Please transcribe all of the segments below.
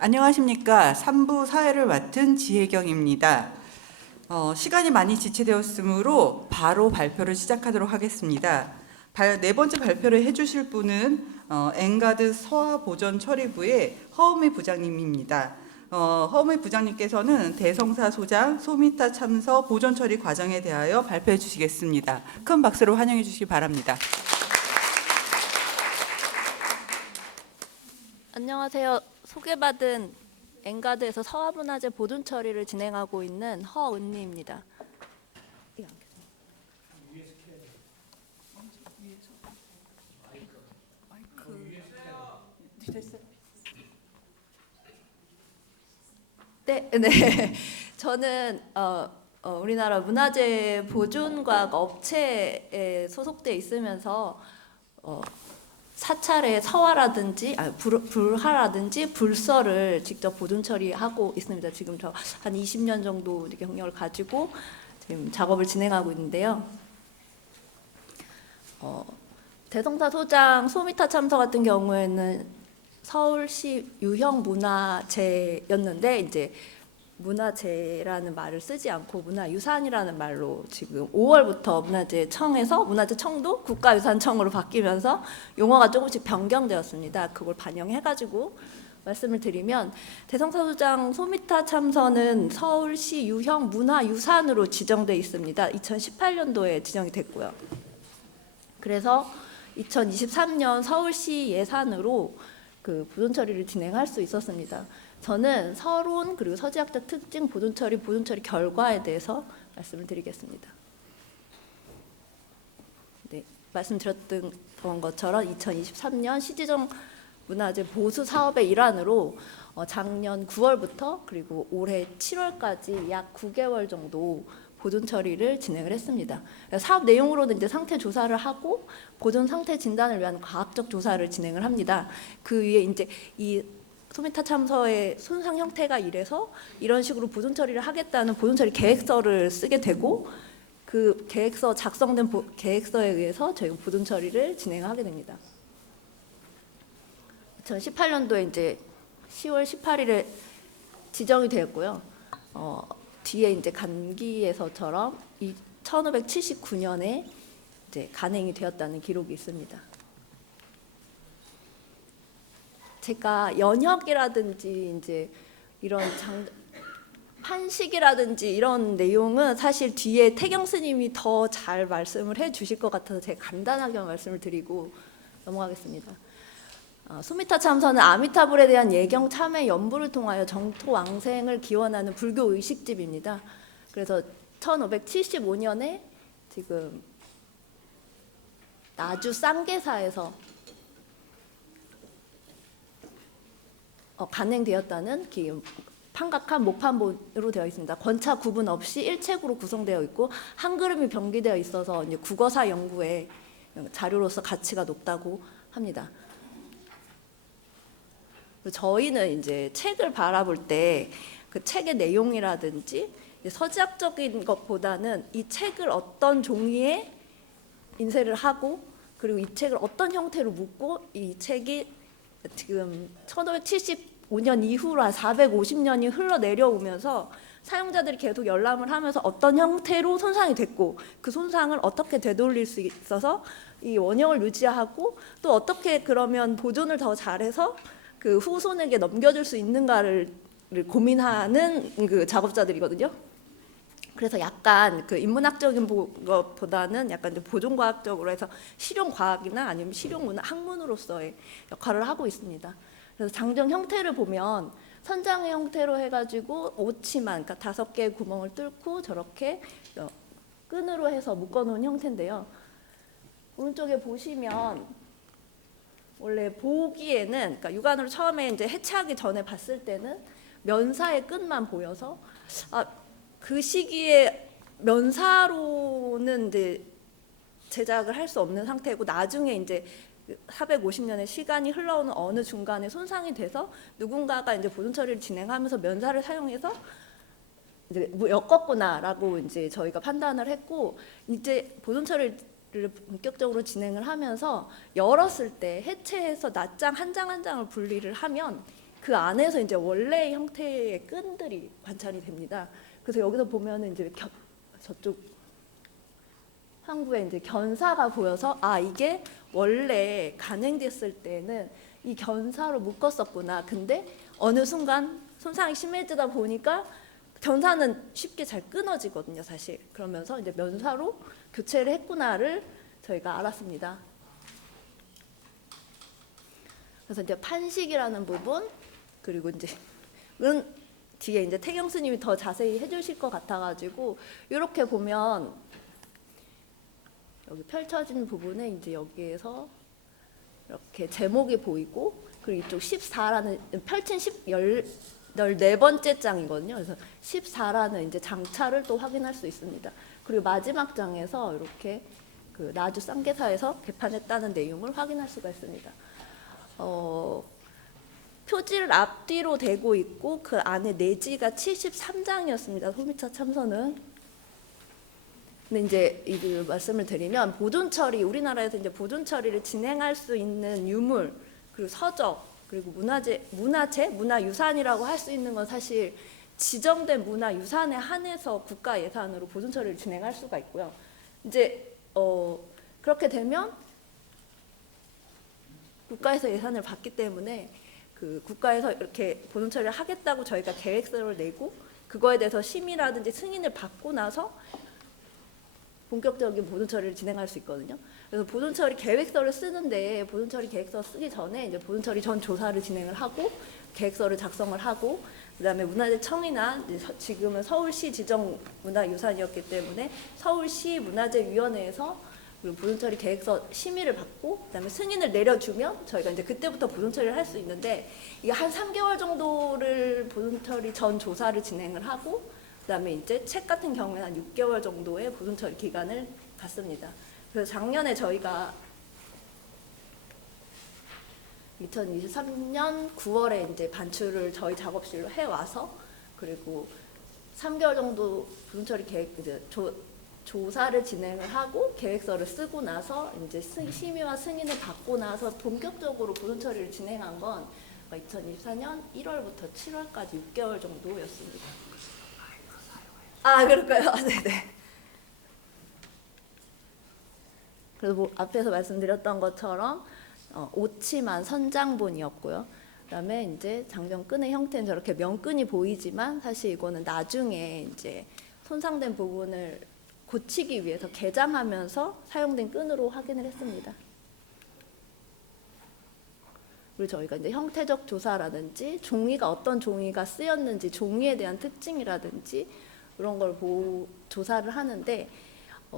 안녕하십니까. 3부 사회를 맡은 지혜경입니다. 시간이 많이 지체되었으므로 바로 발표를 시작하도록 하겠습니다. 네 번째 발표를 해주실 분은 엔가드 서화보전처리부의 허은미 부장님입니다. 허은미 부장님께서는 대성사 소장 소미타 참서 보존처리 과정에 대하여 발표해 주시겠습니다. 큰 박수로 환영해 주시기 바랍니다. 안녕하세요. 소개받은 엔가드에서 서화문화재 보존 처리를 진행하고 있는 허은미입니다. 네. 저는 우리나라 문화재 보존과학 업체에 소속돼 있으면서 사찰의 서화라든지 불화라든지 불서를 직접 보존 처리하고 있습니다. 지금 저 한 20년 정도 경력을 가지고 지금 작업을 진행하고 있는데요. 대성사 소장 소미타 참서 같은 경우에는 서울시 유형 문화재였는데 이제 문화재라는 말을 쓰지 않고 문화유산이라는 말로 지금 5월부터 문화재청에서 문화재청도 국가유산청으로 바뀌면서 용어가 조금씩 변경되었습니다. 그걸 반영해가지고 말씀을 드리면 대성사 소장 소미타 참서는 서울시 유형 문화유산으로 지정돼 있습니다. 2018년도에 지정이 됐고요. 그래서 2023년 서울시 예산으로 그 보존 처리를 진행할 수 있었습니다. 저는 서론 그리고 서지학적 특징 보존 처리 결과에 대해서 말씀을 드리겠습니다. 네, 말씀드렸던 것처럼 2023년 시지정 문화재 보수 사업의 일환으로 작년 9월부터 그리고 올해 7월까지 약 9개월 정도 보존 처리를 진행을 했습니다. 사업 내용으로는 이제 상태 조사를 하고 보존 상태 진단을 위한 과학적 조사를 진행을 합니다. 그 위에 이제 이 소미타 참서의 손상 형태가 이래서 이런 식으로 보존 처리를 하겠다는 보존 처리 계획서를 쓰게 되고 그 계획서 작성된 계획서에 의해서 저희가 보존 처리를 진행하게 됩니다. 2018년도에 이제 10월 18일에 지정이 되었고요. 뒤에 이제 간기에서처럼 1579년에 이제 간행이 되었다는 기록이 있습니다. 제가 연혁이라든지 이제 이런 판식이라든지 이런 내용은 사실 뒤에 태경 스님이 더 잘 말씀을 해주실 것 같아서 제가 간단하게 말씀을 드리고 넘어가겠습니다. 소미타 참서는 아미타불에 대한 예경 참회 연부를 통하여 정토 왕생을 기원하는 불교 의식집입니다. 그래서 1575년에 지금 나주 쌍계사에서 간행되었다는 판각한 목판본으로 되어 있습니다. 권차 구분 없이 일체구로 구성되어 있고 한 그림이 병기되어 있어서 이제 국어사 연구의 자료로서 가치가 높다고 합니다. 저희는 이제 책을 바라볼 때 그 책의 내용이라든지 서지학적인 것보다는 이 책을 어떤 종이에 인쇄를 하고 그리고 이 책을 어떤 형태로 묶고 이 책이 지금 1575년 이후로 한 450년이 흘러내려오면서 사용자들이 계속 열람을 하면서 어떤 형태로 손상이 됐고 그 손상을 어떻게 되돌릴 수 있어서 이 원형을 유지하고 또 어떻게 그러면 보존을 더 잘해서 그 후손에게 넘겨줄 수 있는가를 고민하는 그 작업자들이거든요. 그래서 약간 그 인문학적인 것보다는 약간 보존과학적으로 해서 실용과학이나 아니면 실용문학 학문으로서의 역할을 하고 있습니다. 그래서 장정 형태를 보면 선장의 형태로 해가지고 오치만, 그러니까 5개의 구멍을 뚫고 저렇게 끈으로 해서 묶어놓은 형태인데요. 오른쪽에 보시면 원래 보기에는, 그러니까 육안으로 처음에 이제 해체하기 전에 봤을 때는 면사의 끝만 보여서 그 시기에 면사로는 이제 제작을 할 수 없는 상태고 나중에 이제 450년의 시간이 흘러오는 어느 중간에 손상이 돼서 누군가가 이제 보존 처리를 진행하면서 면사를 사용해서 이제 엮었구나라고 이제 저희가 판단을 했고 이제 보존 처리를 본격적으로 진행을 하면서 열었을 때 해체해서 낱장 한 장 한 장을 분리를 하면 그 안에서 이제 원래 형태의 끈들이 관찰이 됩니다. 그래서 여기서 보면은 이제 저쪽 항구에 이제 견사가 보여서 아 이게 원래 간행됐을 때는 이 견사로 묶었었구나. 근데 어느 순간 손상이 심해지다 보니까 견사는 쉽게 잘 끊어지거든요, 사실. 그러면서 이제 면사로 교체를 했구나를 저희가 알았습니다. 그래서 이제 판식이라는 부분 그리고 이제 뒤에 이제 태경 스님이 더 자세히 해주실 것 같아가지고 이렇게 보면 여기 펼쳐진 부분에 이제 여기에서 이렇게 제목이 보이고 그리고 이쪽 14라는 펼친 14번째 장이거든요. 그래서 14라는 이제 장차를 또 확인할 수 있습니다. 그리고 마지막 장에서 이렇게 그 나주 쌍계사에서 개판했다는 내용을 확인할 수가 있습니다. 표지를 앞뒤로 대고 있고 그 안에 내지가 73장이었습니다. 소미차 참선은. 근데 이제 이 말씀을 드리면 보존 처리, 우리나라에서 이제 보존 처리를 진행할 수 있는 유물 그리고 서적 그리고 문화유산이라고 할 수 있는 건 사실 지정된 문화유산에 한해서 국가 예산으로 보존 처리를 진행할 수가 있고요. 이제 그렇게 되면 국가에서 예산을 받기 때문에 그 국가에서 이렇게 보존 처리를 하겠다고 저희가 계획서를 내고 그거에 대해서 심의라든지 승인을 받고 나서 본격적인 보존 처리를 진행할 수 있거든요. 그래서 보존 처리 계획서를 쓰는데 보존 처리 계획서 쓰기 전에 이제 보존 처리 전 조사를 진행을 하고 계획서를 작성을 하고 그다음에 문화재청이나 지금은 서울시 지정 문화유산이었기 때문에 서울시 문화재위원회에서 그리고 보존 처리 계획서 심의를 받고 그다음에 승인을 내려주면 저희가 이제 그때부터 보존 처리를 할 수 있는데 이게 한 3개월 정도를 보존 처리 전 조사를 진행을 하고 그다음에 이제 책 같은 경우에는 한 6개월 정도의 보존 처리 기간을 갖습니다. 그래서 작년에 저희가 2023년 9월에 이제 반출을 저희 작업실로 해 와서 그리고 3개월 정도 보존 처리 계획 이제 조사를 진행을 하고 계획서를 쓰고 나서 이제 심의와 승인을 받고 나서 본격적으로 보존 처리를 진행한 건 2024년 1월부터 7월까지 6개월 정도였습니다. 아, 그럴까요? 네네. 그래서 뭐 앞에서 말씀드렸던 것처럼 오치만 선장본이었고요. 그다음에 이제 장병끈의 형태는 저렇게 명끈이 보이지만 사실 이거는 나중에 이제 손상된 부분을 고치기 위해서 개장하면서 사용된 끈으로 확인을 했습니다. 그리고 저희가 이제 형태적 조사라든지 종이가 어떤 종이가 쓰였는지 종이에 대한 특징이라든지 그런 걸 조사를 하는데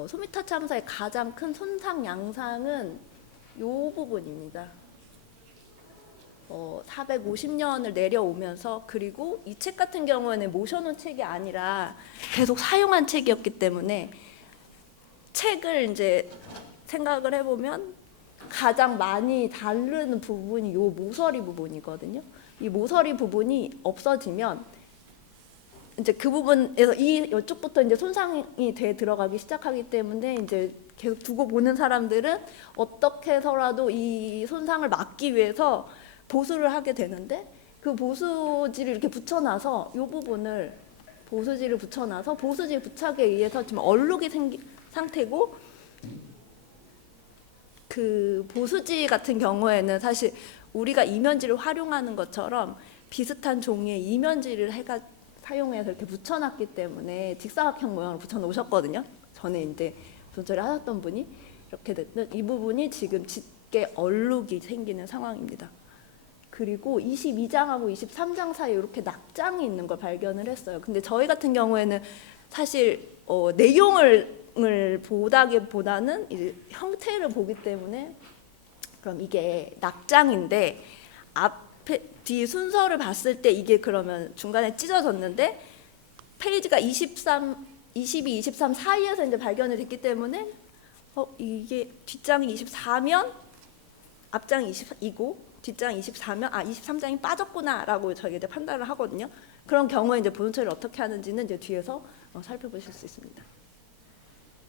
소미타 참사의 가장 큰 손상 양상은 이 부분입니다. 450년을 내려오면서 그리고 이 책 같은 경우에는 모셔놓은 책이 아니라 계속 사용한 책이었기 때문에 책을 이제 생각을 해보면 가장 많이 다루는 부분이 이 모서리 부분이거든요. 이 모서리 부분이 없어지면 이제 그 부분에서 이쪽부터 이제 손상이 돼 들어가기 시작하기 때문에 이제 계속 두고 보는 사람들은 어떻게 해서라도 이 손상을 막기 위해서 보수를 하게 되는데 그 보수지를 이렇게 붙여놔서 이 부분을 보수지를 붙여놔서 보수지 부착에 의해서 지금 얼룩이 생긴 상태고 그 보수지 같은 경우에는 사실 우리가 이면지를 활용하는 것처럼 비슷한 종이에 이면지를 사용해서 이렇게 붙여놨기 때문에 직사각형 모양을 붙여놓으셨거든요. 전에 이제 조절을 하셨던 분이 이렇게 됐던 이 부분이 지금 짙게 얼룩이 생기는 상황입니다. 그리고 22장하고 23장 사이에 이렇게 낙장이 있는 걸 발견을 했어요. 근데 저희 같은 경우에는 사실 내용을 보다기보다는 이제 형태를 보기 때문에 그럼 이게 낙장인데 뒤 순서를 봤을 때 이게 그러면 중간에 찢어졌는데 페이지가 23, 22, 23 사이에서 이제 발견이 됐기 때문에 이게 뒷장이 24면 앞장이 22고 뒷장이 24면 23장이 빠졌구나라고 저희가 이제 판단을 하거든요. 그런 경우에 이제 보존 처리를 어떻게 하는지는 이제 뒤에서 살펴보실 수 있습니다.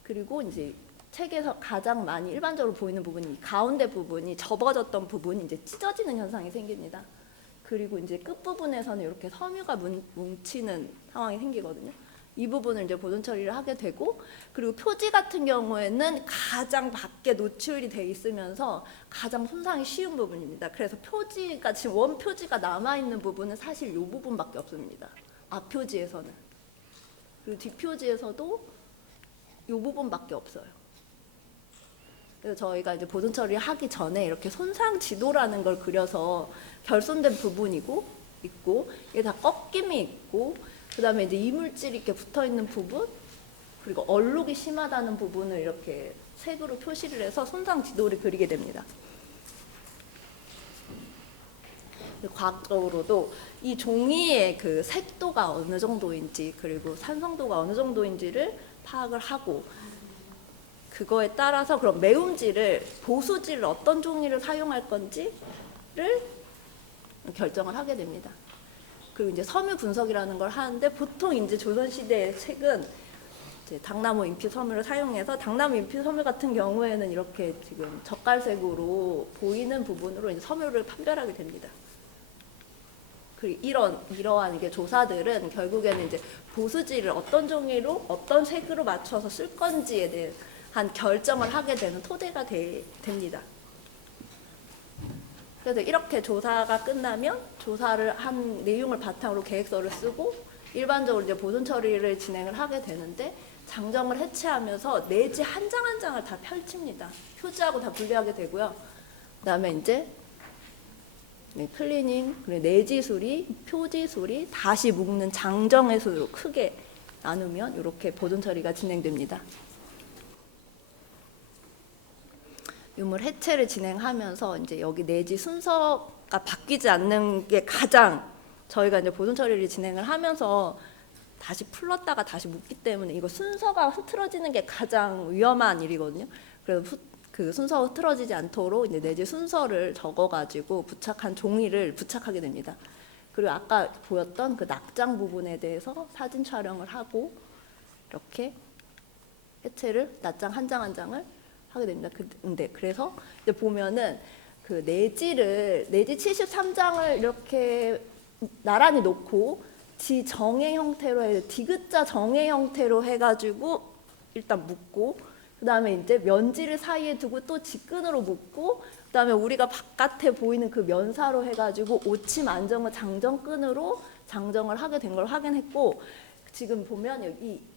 그리고 이제 책에서 가장 많이 일반적으로 보이는 부분이 가운데 부분이 접어졌던 부분이 이제 찢어지는 현상이 생깁니다. 그리고 이제 끝부분에서는 이렇게 섬유가 뭉치는 상황이 생기거든요. 이 부분을 이제 보존 처리를 하게 되고, 그리고 표지 같은 경우에는 가장 밖에 노출이 돼 있으면서 가장 손상이 쉬운 부분입니다. 그래서 표지가 지금 원 표지가 남아 있는 부분은 사실 이 부분밖에 없습니다. 앞 표지에서는. 그리고 뒷 표지에서도 이 부분밖에 없어요. 그래서 저희가 이제 보존 처리를 하기 전에 이렇게 손상 지도라는 걸 그려서 결손된 부분이고 있고, 이게 다 꺾임이 있고, 그다음에 이제 이물질이 이렇게 붙어 있는 부분, 그리고 얼룩이 심하다는 부분을 이렇게 색으로 표시를 해서 손상 지도를 그리게 됩니다. 과학적으로도 이 종이의 그 색도가 어느 정도인지, 그리고 산성도가 어느 정도인지를 파악을 하고, 그거에 따라서 그럼 매움질을, 보수질을 어떤 종이를 사용할 건지를 결정을 하게 됩니다. 그리고 이제 섬유 분석이라는 걸 하는데, 보통 이제 조선시대의 책은 이제 당나무 인피 섬유를 사용해서, 당나무 인피 섬유 같은 경우에는 이렇게 지금 젓갈색으로 보이는 부분으로 이제 섬유를 판별하게 됩니다. 그리고 이러한 이게 조사들은 결국에는 이제 보수지를 어떤 종이로 어떤 색으로 맞춰서 쓸 건지에 대한 결정을 하게 되는 토대가 됩니다. 그래서 이렇게 조사가 끝나면 조사를 한 내용을 바탕으로 계획서를 쓰고 일반적으로 이제 보존 처리를 진행을 하게 되는데, 장정을 해체하면서 내지 한 장 한 장을 다 펼칩니다. 표지하고 다 분리하게 되고요. 그다음에 이제 클리닝, 그리고 내지 수리, 표지 수리, 다시 묶는 장정의 수로 크게 나누면 이렇게 보존 처리가 진행됩니다. 유물 해체를 진행하면서 이제 여기 내지 순서가 바뀌지 않는 게 가장, 저희가 이제 보존 처리를 진행을 하면서 다시 풀렀다가 다시 묶기 때문에 이거 순서가 흐트러지는 게 가장 위험한 일이거든요. 그래서 그 순서가 흐트러지지 않도록 이제 내지 순서를 적어가지고 부착한 종이를 부착하게 됩니다. 그리고 아까 보였던 그 낙장 부분에 대해서 사진 촬영을 하고 이렇게 해체를 낱장 한 장 한 장을 하게 됩니다. 근데 그래서 이제 보면은 그 내지 73장을 이렇게 나란히 놓고 지정의 형태로 해, 디귿자 정의 형태로 해가지고 일단 묶고, 그 다음에 이제 면지를 사이에 두고 또 직근으로 묶고, 그 다음에 우리가 바깥에 보이는 그 면사로 해가지고 오침 안정을 장정끈으로 장정을 하게 된 걸 확인했고, 지금 보면 여기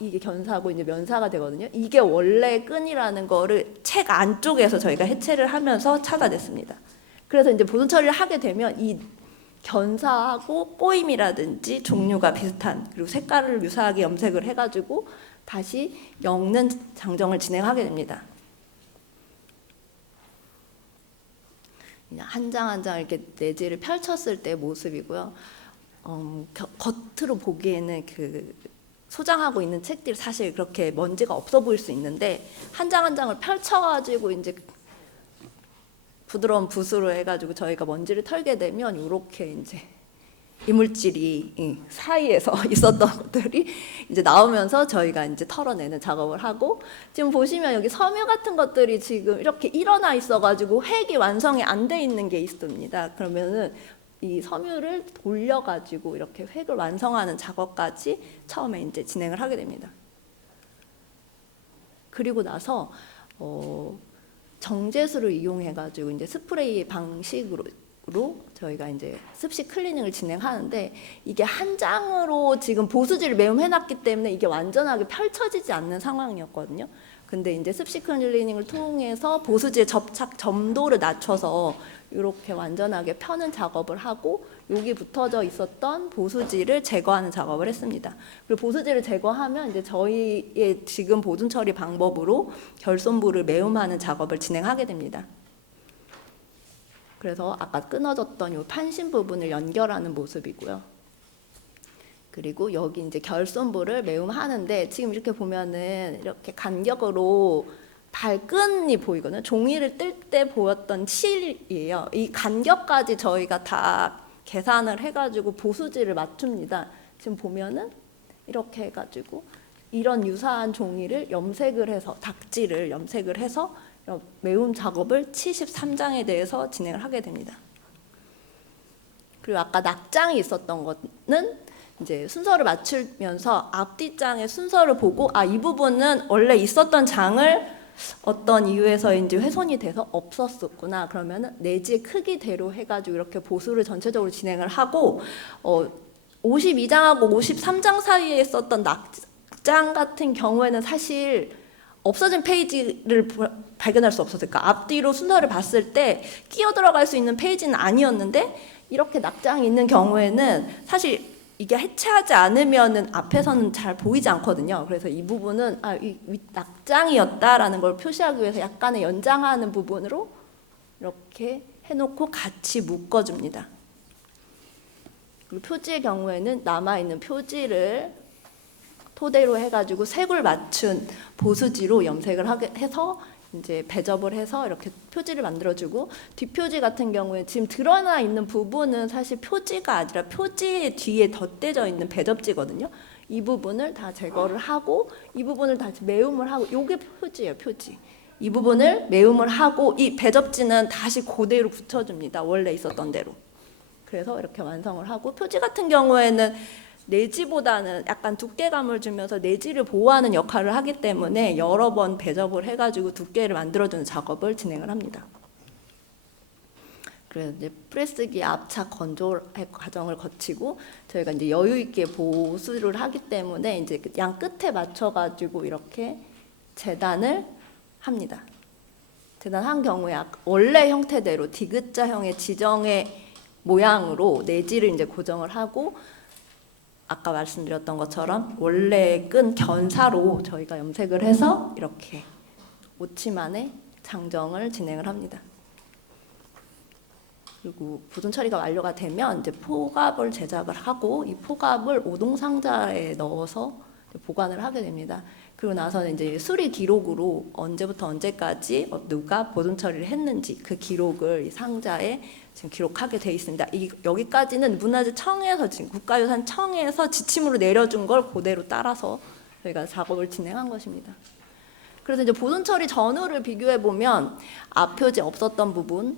이게 견사고 이제 면사가 되거든요. 이게 원래 끈이라는 거를 책 안쪽에서 저희가 해체를 하면서 찾아냈습니다. 그래서 이제 보존 처리를 하게 되면 이 견사하고 꼬임이라든지 종류가 비슷한, 그리고 색깔을 유사하게 염색을 해가지고 다시 엮는 장정을 진행하게 됩니다. 한 장 한 장 이렇게 내지를 펼쳤을 때 모습이고요. 겉으로 보기에는 그 소장하고 있는 책들이 사실 그렇게 먼지가 없어 보일 수 있는데, 한 장 한 장을 펼쳐가지고 이제 부드러운 붓으로 해가지고 저희가 먼지를 털게 되면 이렇게 이제 이물질이 사이에서 있었던 것들이 이제 나오면서 저희가 이제 털어내는 작업을 하고, 지금 보시면 여기 섬유 같은 것들이 지금 이렇게 일어나 있어가지고 획이 완성이 안 돼 있는 게 있습니다. 그러면은 이 섬유를 돌려가지고 이렇게 획을 완성하는 작업까지 처음에 이제 진행을 하게 됩니다. 그리고 나서 정제수를 이용해가지고 이제 스프레이 방식으로 저희가 이제 습식 클리닝을 진행하는데, 이게 한 장으로 지금 보수지를 매움해놨기 때문에 이게 완전하게 펼쳐지지 않는 상황이었거든요. 근데 이제 습식 클리닝을 통해서 보수지의 접착 점도를 낮춰서 이렇게 완전하게 펴는 작업을 하고, 여기 붙어져 있었던 보수지를 제거하는 작업을 했습니다. 그리고 보수지를 제거하면 이제 저희의 지금 보존 처리 방법으로 결손부를 매움하는 작업을 진행하게 됩니다. 그래서 아까 끊어졌던 이 판심 부분을 연결하는 모습이고요. 그리고 여기 이제 결손부를 매움하는데, 지금 이렇게 보면은 이렇게 간격으로 발끈이 보이거든요. 종이를 뜰 때 보였던 칠이에요. 이 간격까지 저희가 다 계산을 해가지고 보수지를 맞춥니다. 지금 보면은 이렇게 해가지고 이런 유사한 종이를 염색을 해서, 닥지를 염색을 해서 매움 작업을 73장에 대해서 진행을 하게 됩니다. 그리고 아까 낙장이 있었던 거는 이제 순서를 맞추면서 앞뒤 장의 순서를 보고 이 부분은 원래 있었던 장을 어떤 이유에서인지 훼손이 돼서 없었었구나. 그러면은 내지의 크기대로 해가지고 이렇게 보수를 전체적으로 진행을 하고 52장하고 53장 사이에 있었던 낙장 같은 경우에는 사실 없어진 페이지를 발견할 수 없었을까. 앞뒤로 순서를 봤을 때 끼어 들어갈 수 있는 페이지는 아니었는데 이렇게 낙장이 있는 경우에는 사실 이게 해체하지 않으면은 앞에서는 잘 보이지 않거든요. 그래서 이 부분은 이 낙장이었다라는 걸 표시하기 위해서 약간의 연장하는 부분으로 이렇게 해놓고 같이 묶어줍니다. 그리고 표지의 경우에는 남아있는 표지를 토대로 해가지고 색을 맞춘 보수지로 염색을 해서 이제 배접을 해서 이렇게 표지를 만들어주고, 뒷표지 같은 경우에 지금 드러나 있는 부분은 사실 표지가 아니라 표지 뒤에 덧대져 있는 배접지거든요. 이 부분을 다 제거를 하고 이 부분을 다시 매움을 하고, 요게 표지예요, 표지. 이 부분을 매움을 하고 이 배접지는 다시 그대로 붙여줍니다. 원래 있었던 대로. 그래서 이렇게 완성을 하고, 표지 같은 경우에는 내지보다는 약간 두께감을 주면서 내지를 보호하는 역할을 하기 때문에 여러 번 배접을 해가지고 두께를 만들어주는 작업을 진행을 합니다. 그래서 이제 프레스기 압착 건조 과정을 거치고 저희가 이제 여유 있게 보수를 하기 때문에 이제 양 끝에 맞춰가지고 이렇게 재단을 합니다. 재단한 경우에 원래 형태대로 디귿자형의 지정의 모양으로 내지를 이제 고정을 하고, 아까 말씀드렸던 것처럼 원래 끈 견사로 저희가 염색을 해서 이렇게 오치만의 장정을 진행을 합니다. 그리고 보존 처리가 완료가 되면 이제 포갑을 제작을 하고 이 포갑을 오동 상자에 넣어서 보관을 하게 됩니다. 그리고 나서는 이제 수리 기록으로 언제부터 언제까지 누가 보존 처리를 했는지 그 기록을 이 상자에 지금 기록하게 돼 있습니다. 여기까지는 문화재청에서 지금 국가유산청에서 지침으로 내려준 걸 그대로 따라서 저희가 작업을 진행한 것입니다. 그래서 이제 보존 처리 전후를 비교해 보면 앞표지 없었던 부분이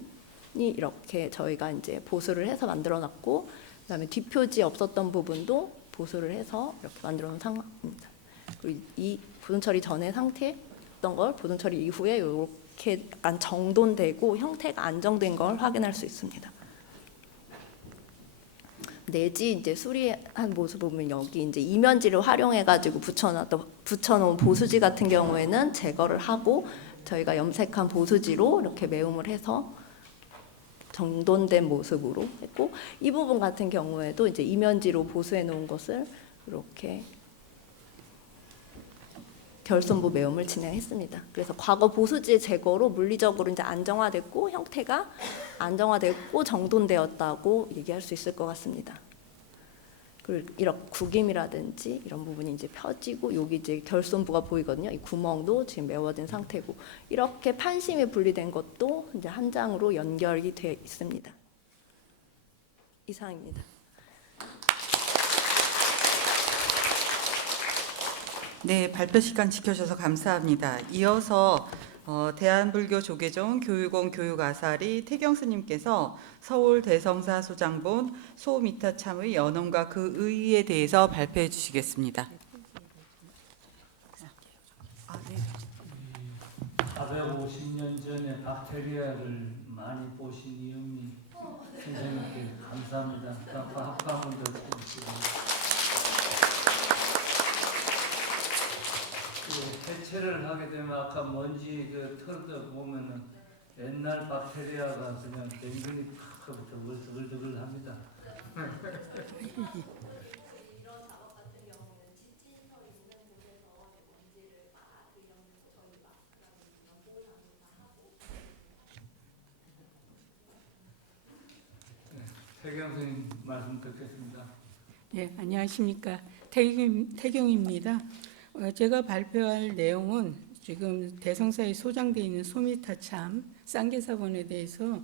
이렇게 저희가 이제 보수를 해서 만들어놨고, 그다음에 뒷표지 없었던 부분도 보수를 해서 이렇게 만들어놓은 상황입니다. 그리고 이 보존 처리 전의 상태였던 걸 보존 처리 이후에 이렇게 약간 정돈되고 형태가 안정된 걸 확인할 수 있습니다. 내지 이제 수리한 모습 보면 여기 이제 이면지를 활용해가지고 붙여놓은 보수지 같은 경우에는 제거를 하고 저희가 염색한 보수지로 이렇게 매움을 해서 정돈된 모습으로 했고, 이 부분 같은 경우에도 이제 이면지로 보수해 놓은 것을 이렇게 결손부 매움을 진행했습니다. 그래서 과거 보수지의 제거로 물리적으로 이제 안정화됐고 형태가 안정화됐고 정돈되었다고 얘기할 수 있을 것 같습니다. 그리고 이런 구김이라든지 이런 부분이 이제 펴지고 여기 이제 결손부가 보이거든요. 이 구멍도 지금 메워진 상태고, 이렇게 판심이 분리된 것도 이제 한 장으로 연결이 되어 있습니다. 이상입니다. 네, 발표 시간 지켜주셔서 감사합니다. 이어서 대한불교 조계종 교육원 교육아사리 태경 스님께서 서울 대성사 소장본 소미타참의 연원과 그 의의에 대해서 발표해 주시겠습니다. 450년 전에 박테리아를 많이 보신 이은미 선생님께 감사합니다. 합감을 드리겠습니다. 해체를 하게 되면 아까 먼지 털어다 보면은 옛날 박테리아가 그냥 댕근이 팍 드글드글합니다. 태경 선생님 말씀 듣겠습니다. 네, 안녕하십니까. 태경입니다. 제가 발표할 내용은 지금 대성사에 소장되어 있는 소미타참 쌍계사본에 대해서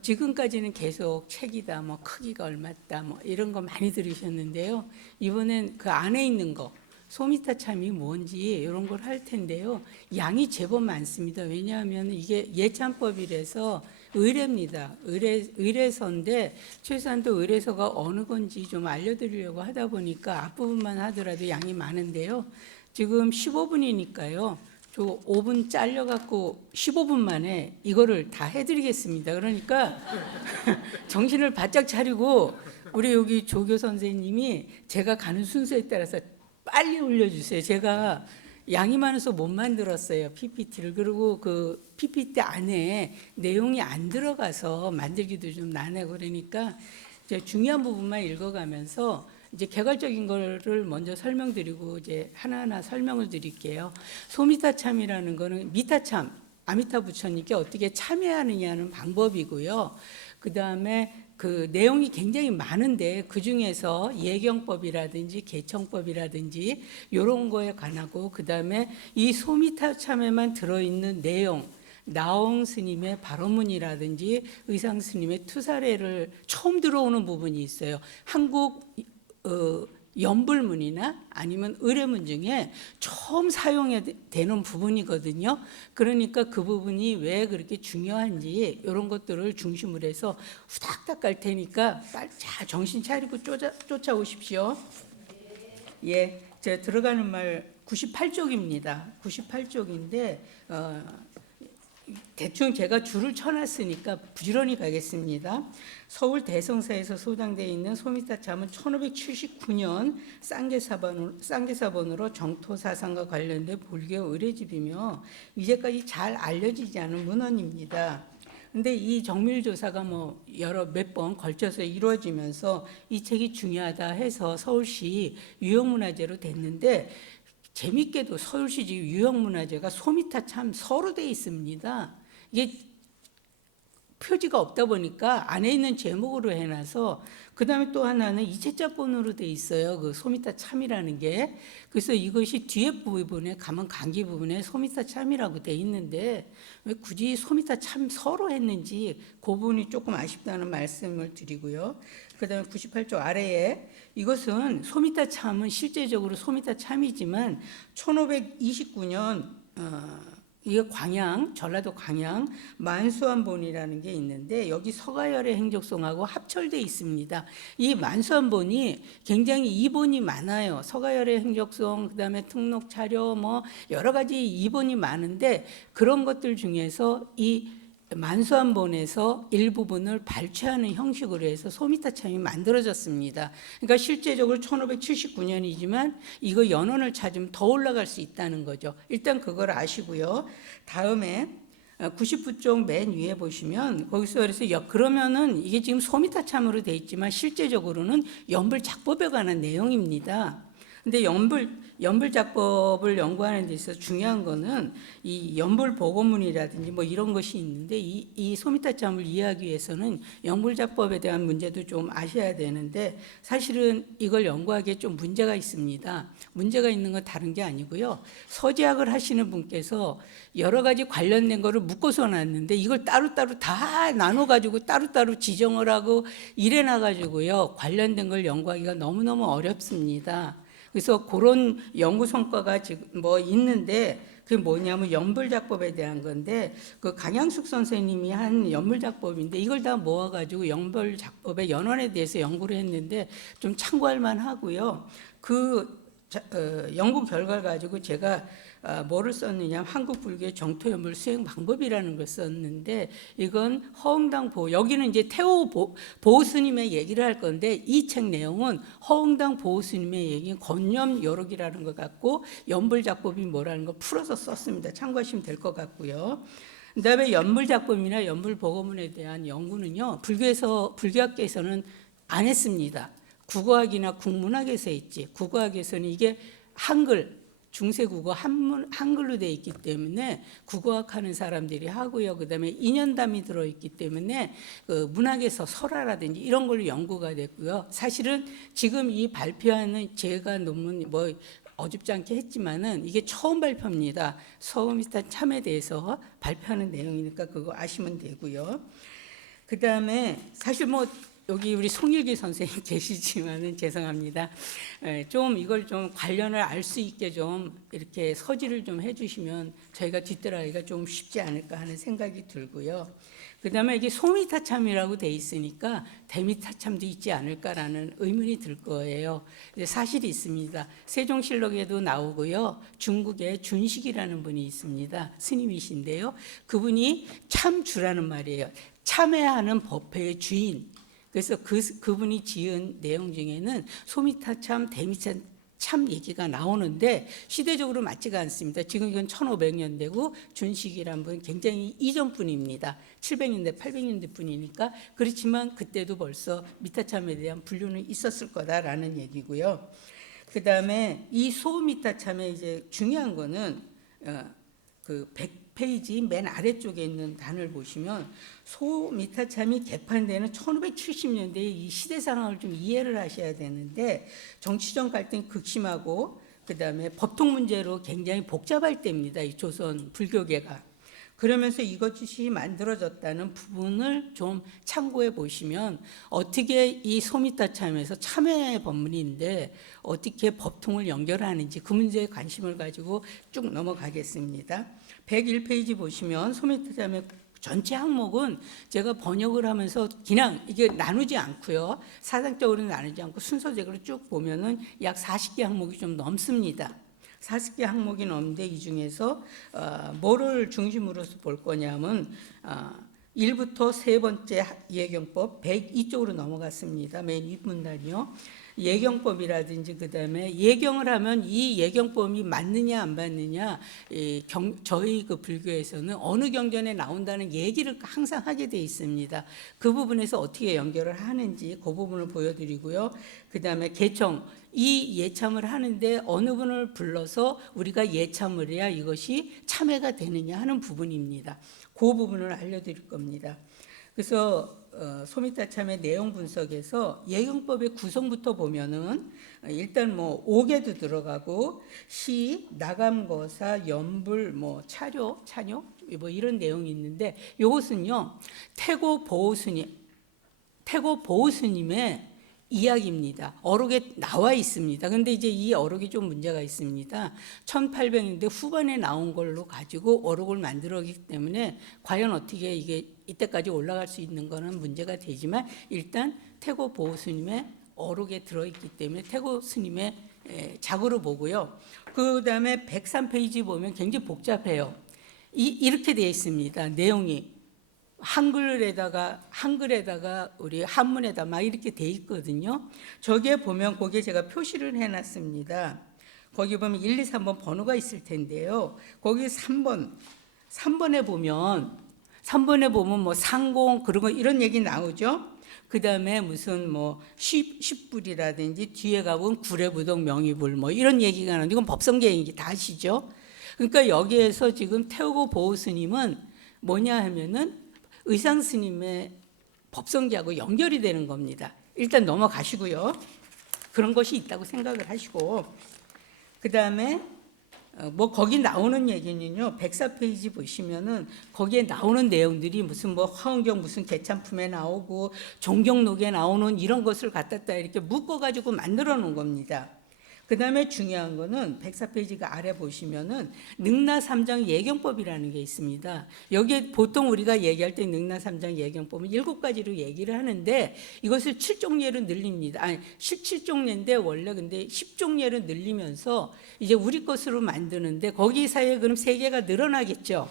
지금까지는 계속 책이다, 뭐 크기가 얼마다, 뭐 이런 거 많이 들으셨는데요. 이번엔 그 안에 있는 거, 소미타참이 뭔지 이런 걸 할 텐데요. 양이 제법 많습니다. 왜냐하면 이게 예찬법이라서 의뢰입니다. 의뢰서인데 최소한도 의뢰서가 어느 건지 좀 알려드리려고 하다 보니까 앞부분만 하더라도 양이 많은데요. 지금 15분이니까요. 저 5분 잘려갖고 15분 만에 이거를 다 해드리겠습니다. 그러니까 정신을 바짝 차리고 우리 여기 조교 선생님이 제가 가는 순서에 따라서 빨리 올려주세요. 제가 양이 많아서 못 만들었어요, PPT를. 그리고 그 PPT 안에 내용이 안 들어가서 만들기도 좀 난해고 그러니까 이제 중요한 부분만 읽어가면서 이제 개괄적인 거를 먼저 설명드리고 이제 하나하나 설명을 드릴게요. 소미타참이라는 거는 미타참, 아미타 부처님께 어떻게 참여하느냐는 방법이고요. 그 다음에 그 내용이 굉장히 많은데 그 중에서 예경법이라든지 개청법이라든지 이런 거에 관하고 그 다음에 이 소미타참에만 들어있는 내용, 나옹 스님의 발언문이라든지 의상 스님의 투사례를 처음 들어오는 부분이 있어요. 한국 연불문이나 아니면 의례문 중에 처음 사용되는 부분이거든요. 그러니까 그 부분이 왜 그렇게 중요한지 이런 것들을 중심으로 해서 후닥닥 갈 테니까 빨리 정신 차리고 쫓아오십시오. 예, 제가 들어가는 말 98쪽입니다. 98쪽인데 대충 제가 줄을 쳐놨으니까 부지런히 가겠습니다. 서울 대성사에서 소장되어 있는 소미타참은 1579년 쌍계사본으로 정토사상과 관련된 불교 의례집이며 이제까지 잘 알려지지 않은 문헌입니다. 근데 이 정밀조사가 몇 번 걸쳐서 이루어지면서 이 책이 중요하다 해서 서울시 유형문화재로 됐는데 재밌게도 서울시 지금 유형문화재가 소미타참 서로 돼 있습니다. 이게 표지가 없다 보니까 안에 있는 제목으로 해놔서 그 다음에 또 하나는 이체자본으로 돼 있어요. 그 소미타참이라는 게. 그래서 이것이 뒤에 부분에 가면 강기 부분에 소미타참이라고 돼 있는데 왜 굳이 소미타참 서로 했는지 그 부분이 조금 아쉽다는 말씀을 드리고요. 그 다음에 98쪽 아래에 이것은 소미타참은 실제적으로 소미타참이지만 1529년 이게 광양, 전라도 광양 만수한본이라는 게 있는데 여기 서가열의 행적송하고 합철돼 있습니다. 이 만수한본이 굉장히 이본이 많아요. 서가열의 행적송, 그다음에 특록차려 여러 가지 이본이 많은데 그런 것들 중에서 이 만수한본에서 일부분을 발췌하는 형식으로 해서 소미타참이 만들어졌습니다. 그러니까 실제적으로 1579년이지만 이거 연원을 찾으면 더 올라갈 수 있다는 거죠. 일단 그걸 아시고요. 다음에 99쪽 맨 위에 보시면 거기서 그래서 그러면은 이게 지금 소미타참으로 돼 있지만 실제적으로는 연불작법에 관한 내용입니다. 근데 연불작법을 연구하는 데 있어서 중요한 거는 이 연불보고문이라든지 이런 것이 있는데 이 소미타참을 이해하기 위해서는 연불작법에 대한 문제도 좀 아셔야 되는데 사실은 이걸 연구하기에 좀 문제가 있습니다. 문제가 있는 건 다른 게 아니고요. 서지학을 하시는 분께서 여러 가지 관련된 거를 묶어서 놨는데 이걸 따로따로 다 나눠가지고 따로따로 지정을 하고 이래 놔가지고요. 관련된 걸 연구하기가 너무너무 어렵습니다. 그래서 그런 연구 성과가 지금 있는데 그게 뭐냐면 연불작법에 대한 건데 그 강양숙 선생님이 한 연불작법인데 이걸 다 모아가지고 연불작법의 연원에 대해서 연구를 했는데 좀 참고할 만하고요. 그 연구 결과를 가지고 제가 뭐를 썼느냐 한국 불교의 정토연불 수행 방법이라는 걸 썼는데 이건 허응당 보호 여기는 이제 태호 보호 스님의 얘기를 할 건데 이 책 내용은 허응당 보호 스님의 얘기인 권념 요록이라는 것 같고 연불작법이 뭐라는 걸 풀어서 썼습니다. 참고하시면 될 것 같고요. 그다음에 연불작법이나 연불보고문에 대한 연구는요 불교학계에서는 안 했습니다. 국어학이나 국문학에서 있지. 국어학에서는 이게 한글 중세국어 한글로 되어 있기 때문에 국어학 하는 사람들이 하고요. 그다음에 인연담이 들어있기 때문에 그 문학에서 설화라든지 이런 걸로 연구가 됐고요. 사실은 지금 이 발표하는 제가 논문 어줍지 않게 했지만은 이게 처음 발표입니다. 소미타참에 대해서 발표하는 내용이니까 그거 아시면 되고요. 그다음에 사실 여기 우리 송일기 선생님 계시지만은 죄송합니다. 좀 이걸 좀 관련을 알 수 있게 좀 이렇게 서지를 좀 해주시면 저희가 뒤따라가기가 좀 쉽지 않을까 하는 생각이 들고요. 그다음에 이게 소미타참이라고 돼 있으니까 대미타참도 있지 않을까라는 의문이 들 거예요. 사실이 있습니다. 세종실록에도 나오고요. 중국에 준식이라는 분이 있습니다. 스님이신데요. 그분이 참주라는 말이에요. 참회하는 법회의 주인. 그래서 그분이 지은 내용 중에는 소미타참, 대미타참 얘기가 나오는데 시대적으로 맞지가 않습니다. 지금 이건 1500년대고 준식이란 분 굉장히 이전 분입니다. 700년대, 800년대 분이니까 그렇지만 그때도 벌써 미타참에 대한 분류는 있었을 거다라는 얘기고요. 그 다음에 이 소미타참의 이제 중요한 거는 그 100페이지 맨 아래쪽에 있는 단을 보시면 소미타참이 개판되는 1570년대의 이 시대 상황을 좀 이해를 하셔야 되는데 정치적 갈등이 극심하고 그 다음에 법통 문제로 굉장히 복잡할 때입니다. 이 조선 불교계가. 그러면서 이것이 만들어졌다는 부분을 좀 참고해 보시면 어떻게 이 소미타참에서 참회 법문인데 어떻게 법통을 연결하는지 그 문제에 관심을 가지고 쭉 넘어가겠습니다. 101페이지 보시면 소미타참의 전체 항목은 제가 번역을 하면서 그냥 이게 나누지 않고요. 사상적으로 나누지 않고 순서대로 쭉 보면은 약 40개 항목이 좀 넘습니다. 40개 항목이 넘는데 이 중에서 뭐를 중심으로서 볼 거냐면 1부터 세 번째 예경법 102쪽으로 넘어갔습니다. 맨 윗문단이요. 예경법이라든지 그다음에 예경을 하면 이 예경법이 맞느냐 안 맞느냐 저희 그 불교에서는 어느 경전에 나온다는 얘기를 항상 하게 돼 있습니다. 그 부분에서 어떻게 연결을 하는지 그 부분을 보여드리고요. 그다음에 개청 이 예참을 하는데 어느 분을 불러서 우리가 예참을 해야 이것이 참회가 되느냐 하는 부분입니다. 그 부분을 알려드릴 겁니다. 그래서 소미타참의 내용 분석에서 예경법의 구성부터 보면은 일단 뭐 옥에도 들어가고 시, 나감거사, 연불, 뭐 차료 뭐 이런 내용이 있는데 이것은요 태고 보호스님의 이야기입니다. 어록에 나와 있습니다. 근데 이제 이 어록이 좀 문제가 있습니다. 1800년대 후반에 나온 걸로 가지고 어록을 만들었기 때문에 과연 어떻게 이게 이때까지 올라갈 수 있는 거는 문제가 되지만 일단 태고 보호스님의 어록에 들어있기 때문에 태고 스님의 작으로 보고요. 그 다음에 103페이지 보면 굉장히 복잡해요. 이렇게 되어 있습니다. 내용이. 한글에다가 우리 한문에다 막 이렇게 돼 있거든요. 저기에 보면 거기에 제가 표시를 해놨습니다. 거기 보면 1, 2, 3번 번호가 있을 텐데요. 거기 3번에 보면 뭐 상공 그런 거 이런 얘기 나오죠. 그 다음에 무슨 뭐 십불이라든지 뒤에 가보면 구례부동 명의불 뭐 이런 얘기가 나오는데 이건 법성계행기 다 아시죠. 그러니까 여기에서 지금 태우고 보호스님은 뭐냐 하면은 의상 스님의 법성계하고 연결이 되는 겁니다. 일단 넘어가시고요. 그런 것이 있다고 생각을 하시고 그 다음에 뭐 거기 나오는 얘기는요 104페이지 보시면은 거기에 나오는 내용들이 무슨 뭐 화엄경 무슨 개참품에 나오고 종경록에 나오는 이런 것을 갖다 이렇게 묶어가지고 만들어 놓은 겁니다. 그 다음에 중요한 거는 104페이지가 아래 보시면은 능라삼장 예경법이라는 게 있습니다. 여기에 보통 우리가 얘기할 때 능라삼장 예경법은 7가지로 얘기를 하는데 이것을 7종례로 늘립니다. 아니 17종례인데 원래 근데 10종례로 늘리면서 이제 우리 것으로 만드는데 거기 사이에 그럼 3개가 늘어나겠죠.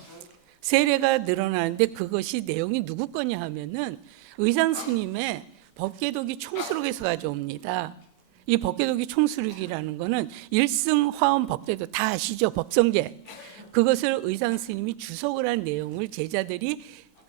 3개가 늘어나는데 그것이 내용이 누구 거냐 하면은 의상 스님의 법계독이 총수록에서 가져옵니다. 이 법계독이 총수록이라는 거는 일승 화엄 법계독 다 아시죠? 법성계. 그것을 의상 스님이 주석을 한 내용을 제자들이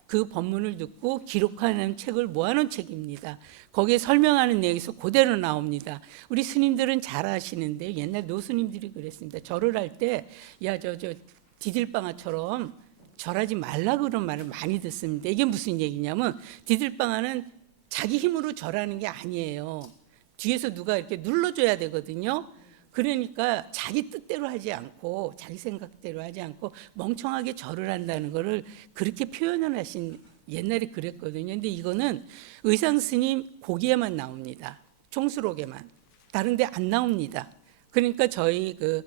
그 법문을 듣고 기록하는 책을 모아놓은 책입니다. 거기에 설명하는 내용에서 그대로 나옵니다. 우리 스님들은 잘 아시는데 옛날 노스님들이 그랬습니다. 절을 할 때 야 저 디딜방아처럼 절하지 말라 그런 말을 많이 듣습니다. 이게 무슨 얘기냐면 디딜방아는 자기 힘으로 절하는 게 아니에요. 뒤에서 누가 이렇게 눌러줘야 되거든요. 그러니까 자기 뜻대로 하지 않고 자기 생각대로 하지 않고 멍청하게 절을 한다는 거를 그렇게 표현을 하신 옛날에 그랬거든요. 근데 이거는 의상 스님 고기에만 나옵니다. 총수록에만. 다른 데 안 나옵니다. 그러니까 저희 그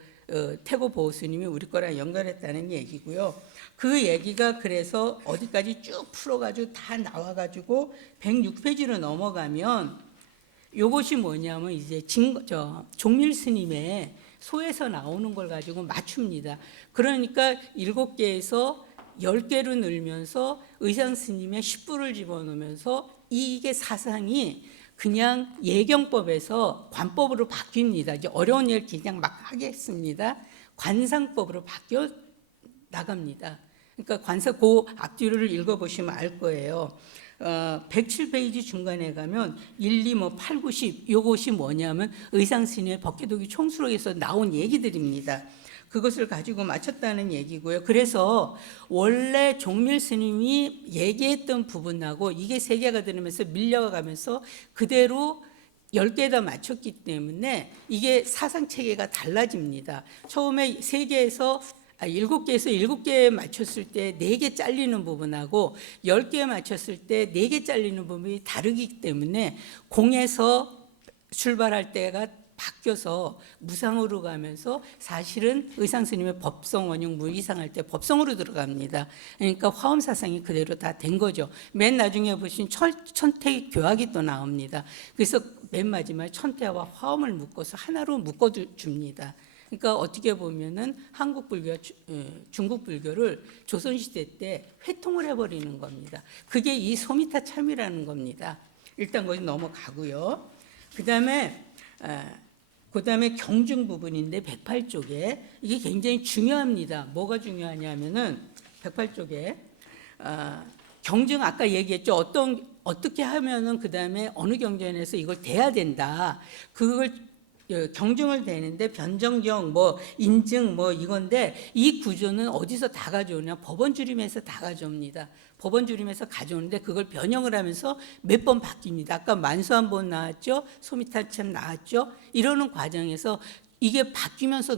태고 보호스님이 우리 거랑 연결했다는 얘기고요. 그 얘기가 그래서 어디까지 쭉 풀어가지고 다 나와가지고 106페이지로 넘어가면 요것이 뭐냐면 이제 종밀 스님의 소에서 나오는 걸 가지고 맞춥니다. 그러니까 7개에서 10개로 늘면서 의상 스님의 10부를 집어넣으면서 이게 사상이 그냥 예경법에서 관법으로 바뀝니다. 이제 어려운 얘기를 그냥 막 하겠습니다. 관상법으로 바뀌어 나갑니다. 그러니까 그 앞뒤를 읽어보시면 알 거예요. 107페이지 중간에 가면 1, 2, 8, 9, 10 요것이 뭐냐면 의상 스님의 법계도기 총수록에서 나온 얘기들입니다. 그것을 가지고 맞췄다는 얘기고요. 그래서 원래 종밀 스님이 얘기했던 부분하고 이게 3개가 들으면서 밀려가면서 그대로 10개에다 맞췄기 때문에 이게 사상 체계가 달라집니다. 처음에 7개에 맞췄을 때 4개 잘리는 부분하고 10개에 맞췄을 때 4개 잘리는 부분이 다르기 때문에 공에서 출발할 때가 바뀌어서 무상으로 가면서 사실은 의상 스님의 법성 원용 무이상할 때 법성으로 들어갑니다. 그러니까 화엄 사상이 그대로 다 된 거죠. 맨 나중에 보신 천태 교학이 또 나옵니다. 그래서 맨 마지막에 천태와 화엄을 묶어서 하나로 묶어 줍니다. 그러니까 어떻게 보면은 한국 불교, 중국 불교를 조선 시대 때 회통을 해버리는 겁니다. 그게 이 소미타 참이라는 겁니다. 일단 거기 넘어가고요. 그다음에 경중 부분인데 108쪽에 이게 굉장히 중요합니다. 뭐가 중요하냐면은 108쪽에 경중 아까 얘기했죠. 어떻게 하면은 그다음에 어느 경전에서 이걸 대야 된다. 그걸 경중을 대는데 변정경 인증 이건데 이 구조는 어디서 다 가져오냐? 법원 주림에서 다 가져옵니다. 법원 주림에서 가져오는데 그걸 변형을 하면서 몇 번 바뀝니다. 아까 만수한본 나왔죠? 소미타참 나왔죠? 이러는 과정에서 이게 바뀌면서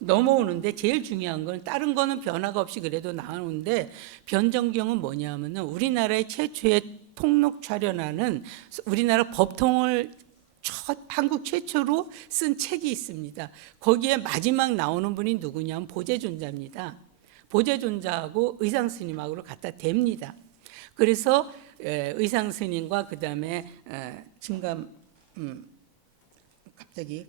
넘어오는데 제일 중요한 건 다른 거는 변화가 없이 그래도 나오는데 변정경은 뭐냐면은 우리나라의 최초의 통록 촬연하는 우리나라 법통을 한국 최초로 쓴 책이 있습니다. 거기에 마지막 나오는 분이 누구냐면 보제존자입니다. 보제존자하고 의상스님하고 갖다 댑니다. 그래서 의상스님과 그 다음에 갑자기